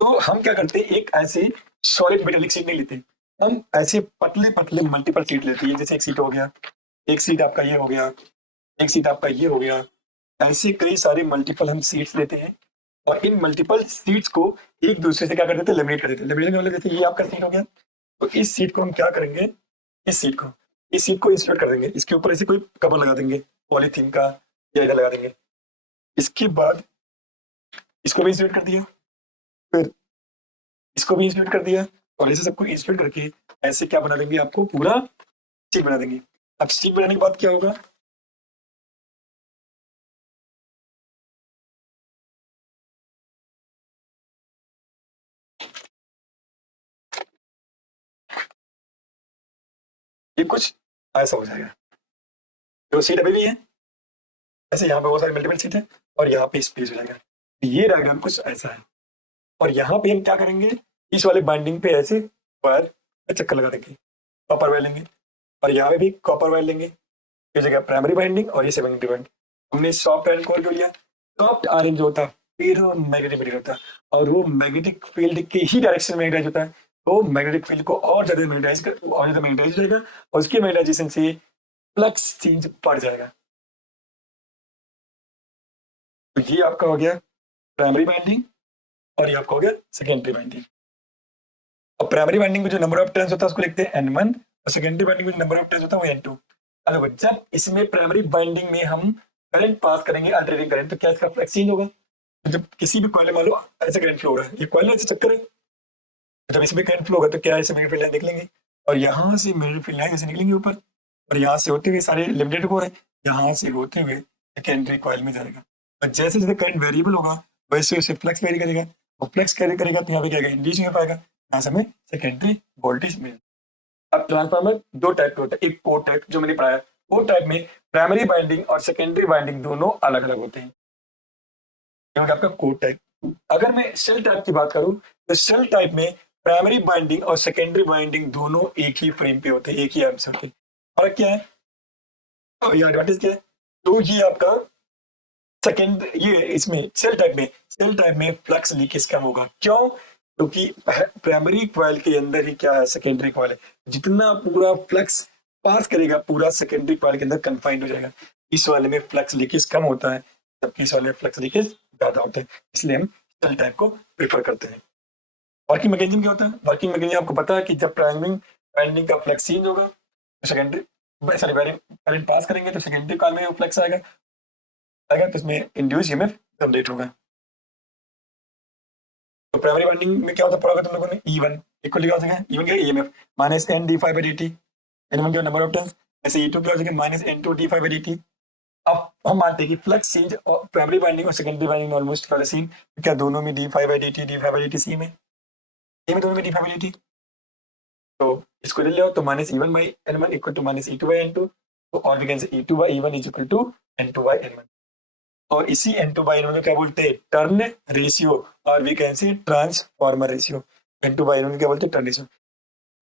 तो हम क्या करते हैं, एक ऐसे सॉलिड मेटेलिक सीट नहीं लेते, हम ऐसे पतले पतले मल्टीपल सीट लेते हैं। जैसे एक सीट हो गया, एक सीट आपका ये हो गया, एक सीट आपका ये हो गया, ऐसे कई सारे मल्टीपल हम सीट्स लेते हैं। और इन मल्टीपल सीट्स को एक दूसरे से क्या कर देते हैं, लेमिनेट कर देते हैं। लेमिनेट का मतलब जैसे ये आपका सीट हो गया, तो इस सीट को हम क्या करेंगे, इस सीट को इंसर्ट कर देंगे, इसके ऊपर ऐसे कोई कवर लगा देंगे पॉलीथीन का, या इधर लगा देंगे। इसके बाद इसको भी इंसर्ट कर दिया, फिर इसको भी इंसर्ट कर दिया, और ऐसे सबको इंसर्ट करके ऐसे क्या बना देंगे, आपको पूरा सीट बना देंगे। अब सीट बनाने के बाद क्या होगा, ये कुछ ऐसा हो जाएगा। जो सीट अभी भी है, ऐसे यहाँ पे बहुत सारी मल्टीपल सीट है, और यहाँ पे स्पेस हो जाएगा। ये डायग्राम कुछ ऐसा है। और यहाँ पे हम क्या करेंगे, इस वाले बाइंडिंग पे ऐसे वायर का चक्कर लगा देंगे, कॉपर वायर लेंगे, और यहाँ पे भी कॉपर वायर लेंगे। ये जगह प्राइमरी बाइंडिंग और ये सेकेंडरी बाइंडिंग। हमने सॉफ्ट आयरन कोर क्यों लिया, सॉफ्ट आयरन जो होता है फेरो मैग्नेटिक मटेरियल होता है, और वो मैग्नेटिक फील्ड के ही डायरेक्शन में मैग्नेटाइज होता है। तो मैग्नेटिक फील्ड को और ज्यादा मैग्नेटाइज हो जाएगा, और उसके मैग्नेटाइजेशन से फ्लक्स चेंज बढ़ जाएगा। तो ये आपका हो गया प्राइमरी बाइंडिंग, और ये आपका हो गया सेकेंडरी बाइंडिंग। अब प्राइमरी बाइंडिंग में जो नंबर ऑफ टर्न्स होता है उसको लिखते हैं N1, और सेकेंडरी बाइंडिंग में नंबर ऑफ टर्न्स होता है वो N2। अगर जब इसमें प्राइमरी बाइंडिंग में हम करंट पास करेंगे, अल्टरनेटिंग करंट, तो क्या इसका फ्लक्स चेंज होगा। तो जब किसी भी कॉइल में मान लो ऐसे करंट फ्लो हो रहा है, ये कॉइल ऐसे चक्कर है, तो जब इसमें करंट फ्लो होगा तो क्या ऐसे मैग्नेटिक फील्ड लाइन निकलेंगे, और यहाँ से मैग्नेटिक फील्ड लाइन ऐसे निकलेंगे ऊपर, और यहाँ से होते हुए सारे लिमिटेड हो रहे हैं, यहाँ से होते हुए सेकेंडरी कॉइल में जाएगा। और जैसे जैसे करंट वेरिएबल होगा वैसे वैसे फ्लक्स वेरी करेगा, और फ्लक्स कैरी करेगा तो यहाँ पे क्या आएगा, इंड्यूस हो पाएगा, यहाँ से हमें सेकेंडरी वोल्टेज मिल। अब ट्रांसफार्मर दो टाइप के होता है, एक कोर टाइप जो मैंने पढ़ाया, कोर टाइप में प्राइमरी बाइंडिंग और सेकेंडरी बाइंडिंग दोनों अलग अलग होते हैं, क्योंकि आपका कोर टाइप। अगर मैं सेल टाइप की बात करूं तो सेल टाइप में प्राइमरी बाइंडिंग और सेकेंडरी बाइंडिंग दोनों एक ही फ्रेम पे होते हैं, एक ही आर्म से होते हैं। फर्क क्या है और ये एडवांटेज क्या है, तो ये आपका सेकेंड, ये इसमें सेल टाइप में फ्लक्स लीकेज कम होगा। क्यों, क्योंकि प्राइमरी कॉइल के अंदर ही क्या है, सेकेंडरी कॉइल है, जितना पूरा फ्लक्स पास करेगा पूरा सेकेंडरी कॉइल के अंदर कन्फाइंड हो जाएगा। इस वाले में फ्लक्स लीकेज कम होता है, जबकि इस वाले में फ्लक्स लीकेज ज्यादा होता है, इसलिए हम सेल टाइप को प्रेफर करते हैं। वर्किंग मैकेनिज्म क्या होता है, वर्किंग मैकेनिज्म आपको पता है कि जब प्राइमरी वाइंडिंग का फ्लक्स चेंज होगा तो सेकेंडरी सॉरी करंट पास करेंगे तो सेकेंडरी कॉइल में वो फ्लक्स आएगा तो इसमें इंड्यूस ईएमएफ जनरेट होगा। तो प्राइमरी वाइंडिंग में क्या होता है, पढ़ा तुम लोगों ने, E1 इक्वल क्या हो जाएगा, E1 क्या EMF minus N d five by dt, N1 क्या नंबर ऑफ टर्न्स, ऐसे E2 क्या हो जाएगा minus N2 d five by dt। अब हम मानते हैं कि फ्लक्स चेंज और प्राइमरी वाइंडिंग और सेकेंडरी वाइंडिंग में ऑलमोस्ट वाला सेम, क्या दोनों में d five by dt same है, दोनों में d फाइव बाई dt। तो इसको ले लो तो minus E1 by N1 equal to minus E2 by N2, तो और भी कैन से E2 by E1 is equal to N2 by N1, और इसी N2 बाई N1 को क्या बोलते हैं, टर्न रेशियो, और भी कैन से transformer ratio. N2 by N1 क्या बोलते हैं, टर्न रेशियो।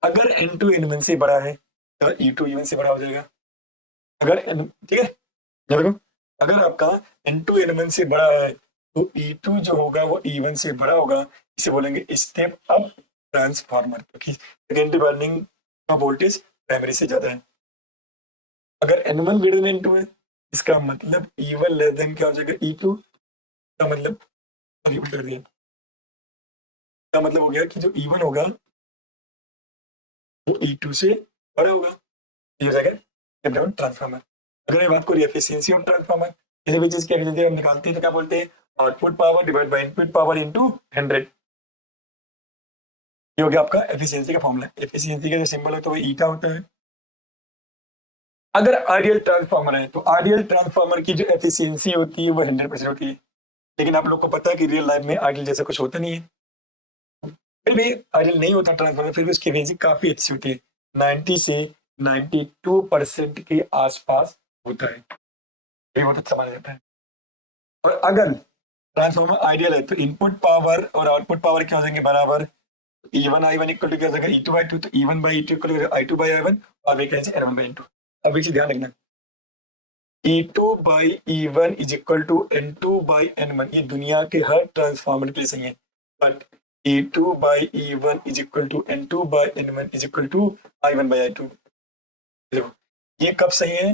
अगर N2 N1 से बड़ा है तो E2 E1 से बड़ा हो जाएगा। अगर ठीक है, देखो अगर आपका N2 N1 से बड़ा है तो E2 जो होगा वो E1 से बड़ा होगा, इसे बोलेंगे स्टेप अप ट्रांसफार्मर, क्योंकि सेकेंडरी वाइंडिंग का वोल्टेज प्राइमरी से ज्यादा है। अगर N1 ग्रेटर देन N2 है, इसका मतलब E1 लेस देन क्या हो जाएगा, E2 का मतलब उल्टा कर दिया, का मतलब हो गया कि जो E1 होगा वो E2 से बड़ा होगा, ये हो जाएगा स्टेप डाउन ट्रांसफार्मर। अगर मैं बात करूँ एफिशिएंसी ऑफ ट्रांसफार्मर, किसी भी चीज की एफिशिएंसी हम निकालते हैं तो क्या बोलते हैं, output power divide by input power into 100। ये हो गया आपका एफिशिएंसी का फॉर्मूला। एफिशिएंसी का जो सिंबल होता है वो ईटा होता है। अगर आइडियल ट्रांसफार्मर है तो आइडियल ट्रांसफार्मर की जो एफिशिएंसी होती है वो 100% होती है, लेकिन आप लोग को पता है कि रियल लाइफ में आइडियल जैसा कुछ होता नहीं है, फिर भी आइडियल नहीं होता ट्रांसफार्मर, फिर भी उसकी एफिशिएंसी काफी अच्छी होती है, 90 से 92% के आसपास होता है। ये बहुत अच्छा माना जाता है। और अगर ट्रांसफॉर्मर आइडियल है तो इनपुट पावर और आउटपुट पावर क्या हो जाएंगे बराबर, E1 I1 इक्वल टू क्या हो जाएगा E2 I2, तो E1/E2 इक्वल टू I2/I1 और वैकेंसी N1/N2। अब एक चीज ध्यान रखना, E2/E1 is equal to N2/N1, ये दुनिया के हर ट्रांसफार्मर के लिए सही है, but E2/E1 is equal to N2/N1 is equal to I1/I2। देखो ये कब सही है,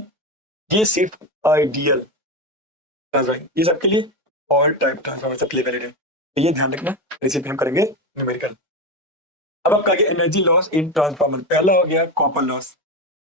ये सिर्फ आइडियल ट्रांसफार्मर, ये सबके लिए ऑल टाइप ट्रांसफार्मर सबके लिए वैलिड है, तो ये ध्यान रखना। इसी पे हम करेंगे न्यूमेरिकल। अब आपका आगे एनर्जी लॉस इन ट्रांसफार्मर, पहला हो गया कॉपर लॉस।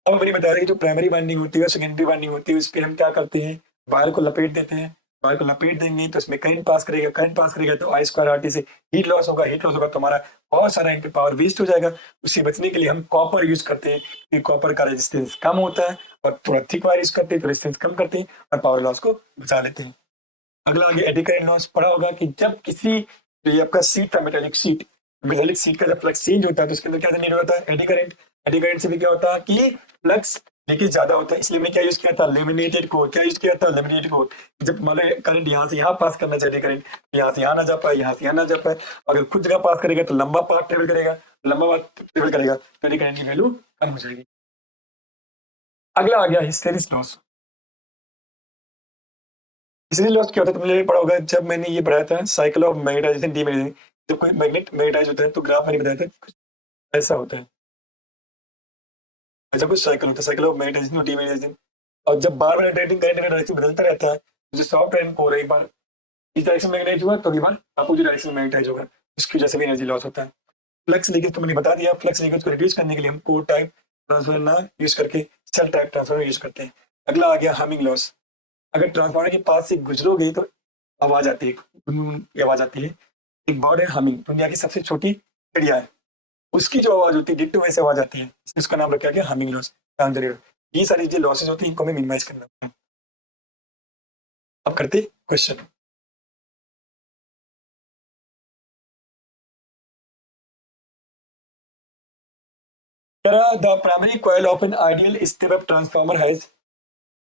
अब मैंने बता रही जो प्राइमरी वाइंडिंग होती है सेकेंडरी वाइंडिंग होती है, उस पर हम क्या करते हैं, वायर को लपेट देते हैं। वायर को लपेट देंगे तो उसमें करंट पास करेगा, करंट पास करेगा तो I2RT से हीट लॉस होगा, हीट लॉस होगा तो हमारा बहुत सारा इनपुट पावर वेस्ट हो जाएगा। उससे बचने के लिए हम कॉपर यूज करते हैं, क्योंकि कॉपर का रेजिस्टेंस कम होता है, और थोड़ा थिक वायर यूज करते हैं तो रेजिस्टेंस कम करते हैं और पावर लॉस को बचा लेते हैं। अगला आगे एडी करंट लॉस पड़ा होगा कि जब किसी, तो ये आपका सीट था मेटालिक सीट, मेटालिक सीट का जब फ्लक्स चेंज होता है तो उसके अंदर क्या जनरेट होता है, एडी करंट। एडी करंट से भी क्या होता है कि फ्लक्स लीकेज ज्यादा होता है, इसलिए मैंने क्या यूज किया था, लेमिनेटेड कोर। क्या यूज किया था, लेमिनेटेड कोर। जब मान लो करंट यहाँ से यहाँ पास करना चाहिए, करंट यहाँ से यहाँ ना जा पाए, यहाँ से यहाँ ना जा पाए, अगर कुछ जगह पास करेगा तो लंबा पाथ ट्रेवल करेगा, लंबा पाथ ट्रेवल करेगा तो एडी करंट की वैल्यू कम हो जाएगी। अगला आ गया हिस्टेरिस लॉस। इसलिए लॉस क्या होता है तुमने पढ़ा होगा, जब मैंने ये पढ़ाया था साइकिल ऑफ मैग्नेटाइजेशन डीमैग्नेटाइजेशन, जब कोई मैग्नेट मैग्नेटाइज होता है तो ग्राफ मैंने बताया था कुछ ऐसा होता है, ऐसा कुछ साइकिल होता है, साइकिल ऑफ मैग्नेटाइजेशन और डीमैग्नेटाइजेशन। और जब बार बार अल्टरनेटिंग करंट का डायरेक्शन बदलता रहता है, जैसे सॉफ्ट करंट को एक बार इस डायरेक्शन में मैग्नेटाइज हुआ तो अगली बार अपोजिट डायरेक्शन में मैग्नेटाइज होगा, इसकी वजह से भी एनर्जी लॉस होता है। फ्लक्स लीकेज तो मैंने बता दिया, फ्लक्स लीकेज को रिड्यूस करने के लिए हम कोर टाइप ट्रांसफार्मर ना यूज करके सेल टाइप ट्रांसफार्मर यूज करते हैं। अगला आ गया हमिंग लॉस। अगर ट्रांसफार्मर के पास से गुजरोगे तो आवाज आती है, की आवाज आती है। एक बर्ड है हमिंग, दुनिया की सबसे छोटी चिड़िया है, उसकी जो आवाज होती है डिट्टो वैसे आवाज आती है, इसका नाम रखा गया हमिंग लॉस। ये सारी जो लॉसेज होती है इनको हमें मिनिमाइज करना होता है। अब करते question. The primary coil of an ideal step up transformer has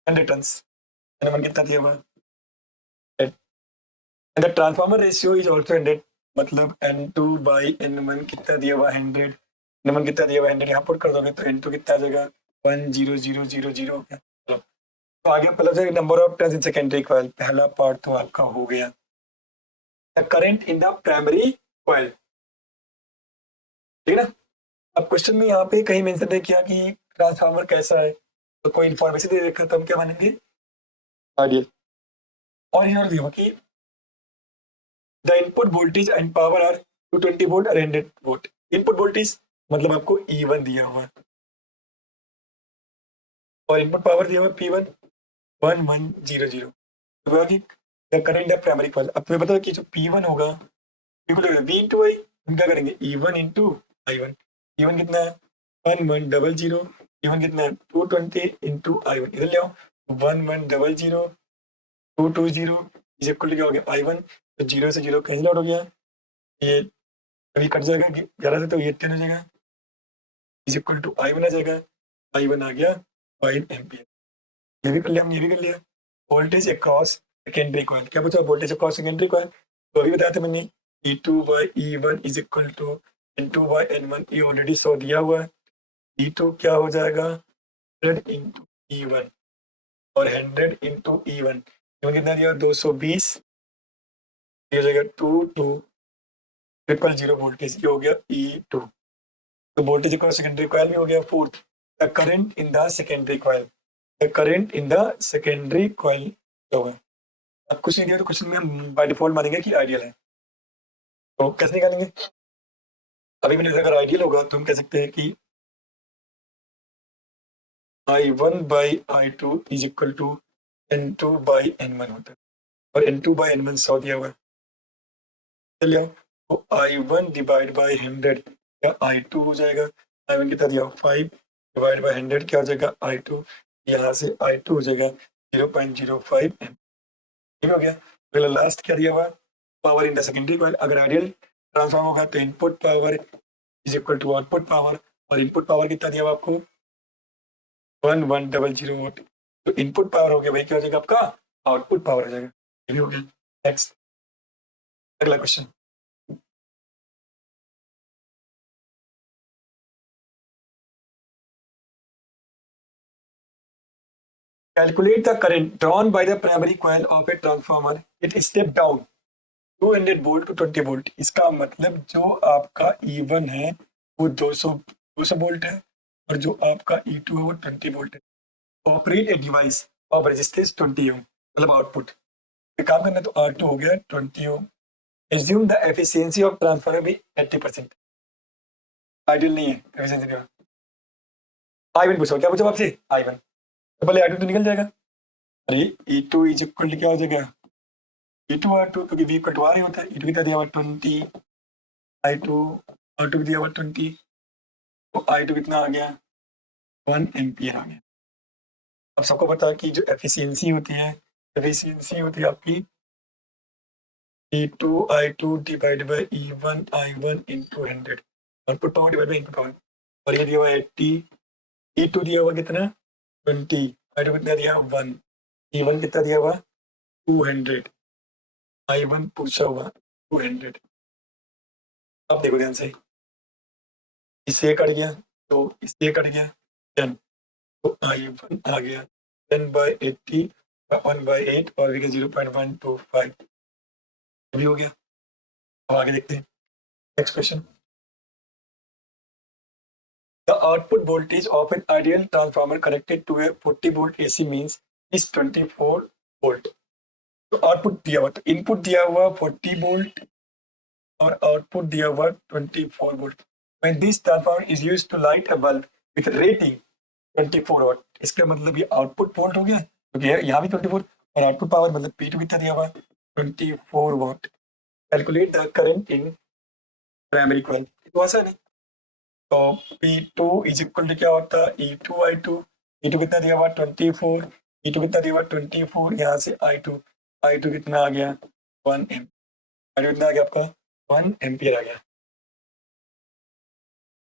100 turns, N1 कितना दिया हुआ है, the transformer ratio is also 100, मतलब N2/N1 कितना दिया हुआ 100, N1 कितना दिया हुआ 100, यहाँ पुट कर दोगे तो N2 कितना आ जाएगा 10000 हो गया। चलो, तो आगे पहले number of turns in secondary coil, पहला पार्ट तो आपका हो गया। The current in the primary coil, ठीक है ना। अब क्वेश्चन में यहाँ पे कहीं मेंशन नहीं किया कि ट्रांसफार्मर कैसा है, तो कोई इन्फॉर्मेशन दे रखा तो हम क्या मानेंगे, आइडियल। और यहाँ देखो कि the input voltage and power are 220 volt और 100 वोल्ट। इनपुट वोल्टेज मतलब आपको E1 दिया हुआ है और इनपुट पावर दिया हुआ है P1 1100। तो कि द करंट है प्राइमरी कॉइल। अब तुम्हें पता है कि जो P1 होगा V इंटू आई, हम क्या करेंगे E1 इंटू I1। E1 कितना है 1100, E1 कितना है 220 इंटू I1, इधर ले आओ 1100 220 इज इक्वल टू क्या हो गया I1, तो 0 से 0 कैंसिल आउट हो गया, ये अभी कट जाएगा 11 से तो ये 10 हो जाएगा, इज इक्वल टू I1 आ जाएगा, I1 आ गया 5 एम्पियर। ये भी कर लिया, हम ये भी कर लिया। वोल्टेज अक्रॉस सेकेंडरी कॉइल, क्या पूछा वोल्टेज अक्रॉस सेकेंडरी कॉइल, तो अभी बताया था मैंने E2/E1 is equal to N2/N1, ये ऑलरेडी 100 दिया हुआ है। E2 क्या हो जाएगा 100 इंटू E1 और 100 इंटू E1, कितना दिया 220, ये हो जाएगा 2200 वोल्टेज, ये हो गया E2। तो वोल्टेज अक्रॉस सेकेंडरी कॉइल भी हो गया। Fourth, the current in the secondary coil, the current in the secondary coil क्या होगा। अब कुछ नहीं दिया तो क्वेश्चन में हम बाय डिफॉल्ट मानेंगे कि आइडियल है, तो कैसे निकालेंगे। अभी मैंने अगर आइडियल होगा तो हम कह सकते हैं कि I1/I2 is equal to N2/N1 होता है, और N2/N1 100 दिया हुआ है, चलिए तो I1 डिवाइड बाई 100 क्या I2 हो जाएगा। I1 कितना दिया 5 डिवाइड बाई 100 क्या हो जाएगा I2, यहाँ से I2 हो जाएगा 0.05 ठीक हो गया। अगला लास्ट क्या दिया हुआ power in the secondary coil, अगर आइडियल ट्रांसफॉर्म होगा तो input power is equal to output power, और इनपुट पावर कितना दिया हुआ आपको 1100 वोल्ट, तो इनपुट पावर हो गया भाई, क्या हो जाएगा आपका आउटपुट पावर हो जाएगा। ये भी हो गया। नेक्स्ट अगला question, calculate the current drawn by the primary coil of a transformer it step down 200 volt to 20 volt. इसका मतलब जो आपका E1 है वो 200 वोल्ट है और जो आपका E2 है वो 20 वोल्ट है। Operate a device of resistance 20 ओम, मतलब आउटपुट। एक काम करना, तो R2 हो गया 20 ohm. Assume the efficiency of transformer भी 80%। आइडियल नहीं है एफिशिएंसी का। I1 पूछो, क्या पूछो आपसे? I1 तो पहले R2 तो निकल जाएगा। अरे E2 इज इक्वल टू क्या हो जाएगा? E2 R2, क्योंकि V कटवा रहे होता है। E2 कितना दिया हुआ 20, I2 R2 दिया हुआ 20, तो I2 कितना आ गया 1 एम्पियर आ गया। अब सबको पता है कि जो एफिशिएंसी होती है, एफिशिएंसी होती है आपकी E2 I2 divide by E1 I1 into 100, output power divide by input power. और ये दिया हुआ 80, E2 दिया हुआ कितना 20, I2 कितना दिया 1, E1 कितना दिया हुआ 200, I1 पूछा हुआ 200। अब देखो ध्यान से, इससे कट गया तो इससे कट गया 10, तो I1 आ गया 10/80 1/8 और भी 0.125 भी हो गया। अब आगे देखते हैं next question. The output voltage of an ideal transformer connected to a 40 volt AC means is 24 volt। तो आउटपुट दिया हुआ, तो इनपुट दिया हुआ 40 वोल्ट और आउटपुट दिया हुआ 24 volt. When this transformer is used to light a bulb with rating 24 watt, इसका मतलब ये आउटपुट वोल्ट हो गया, क्योंकि यहाँ भी 24 और आउटपुट पावर मतलब P2 कितना दिया हुआ 24 watt. Calculate the current in primary coil, तो आसान है। तो P2 इज इक्वल टू क्या होता है E2 I2, E2 कितना दिया हुआ 24, E2 कितना दिया हुआ 24, यहाँ से I2 कितना आ गया 1 एम, I2 कितना आ गया आपका 1 एम्पियर आ गया।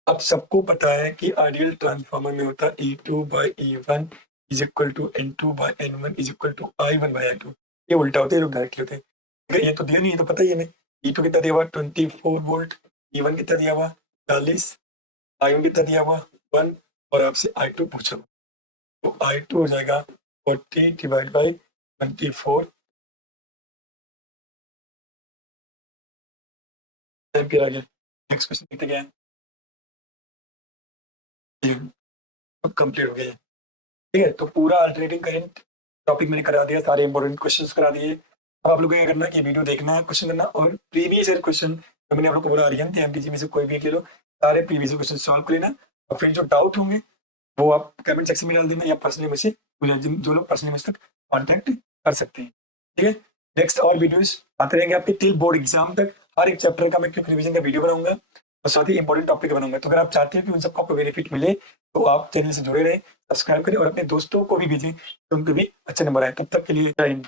अब सबको पता है कि आइडियल ट्रांसफार्मर में होता है E2/E1 is equal to N2/N1 is equal to I1/I2। ये उल्टा होते हैं, डायरेक्टली होते हैं। अगर ये तो दिया नहीं है तो पता ही है हमें। E2 कितना दिया हुआ 24 वोल्ट, E1 कितना दिया हुआ 40, I1 कितना दिया हुआ 1 और आपसे I2 पूछा, तो I2 हो जाएगा 40 डिवाइड बाई 24 एम्पियर आ गया। नेक्स्ट क्वेश्चन देखते क्या है। अब कंप्लीट हो गया। ठीक है, तो पूरा अल्टरनेटिंग करंट टॉपिक मैंने करा दिया, सारे इंपॉर्टेंट क्वेश्चंस करा दिए। अब आप लोगों को क्या करना है कि वीडियो देखना है, क्वेश्चन करना, और प्रीवियस ईयर क्वेश्चन जो मैंने आप लोग को बोला आर्यन थे एमटीजी में से कोई भी एक ले लो, सारे प्रीवियस क्वेश्चन सॉल्व कर लेना। और फिर जो डाउट होंगे वो आप कमेंट सेक्शन में डाल देना, या पर्सनली मुझसे जो लोग पर्सनली मुझ तक कॉन्टैक्ट कर सकते हैं। ठीक है, नेक्स्ट और वीडियोज आते रहेंगे आपके टिल बोर्ड एग्जाम तक। हर एक चैप्टर का मैं क्विक रिवीजन का वीडियो बनाऊंगा और साथ ही इंपॉर्टेंट टॉपिक बनाऊंगा। तो अगर आप चाहते हैं कि उन सबको आपको बेनिफिट मिले तो आप चैनल से जुड़े रहे, सब्सक्राइब करें और अपने दोस्तों को भी भेजें तो उनको भी अच्छे नंबर आए। तब तक के लिए जय हिंद।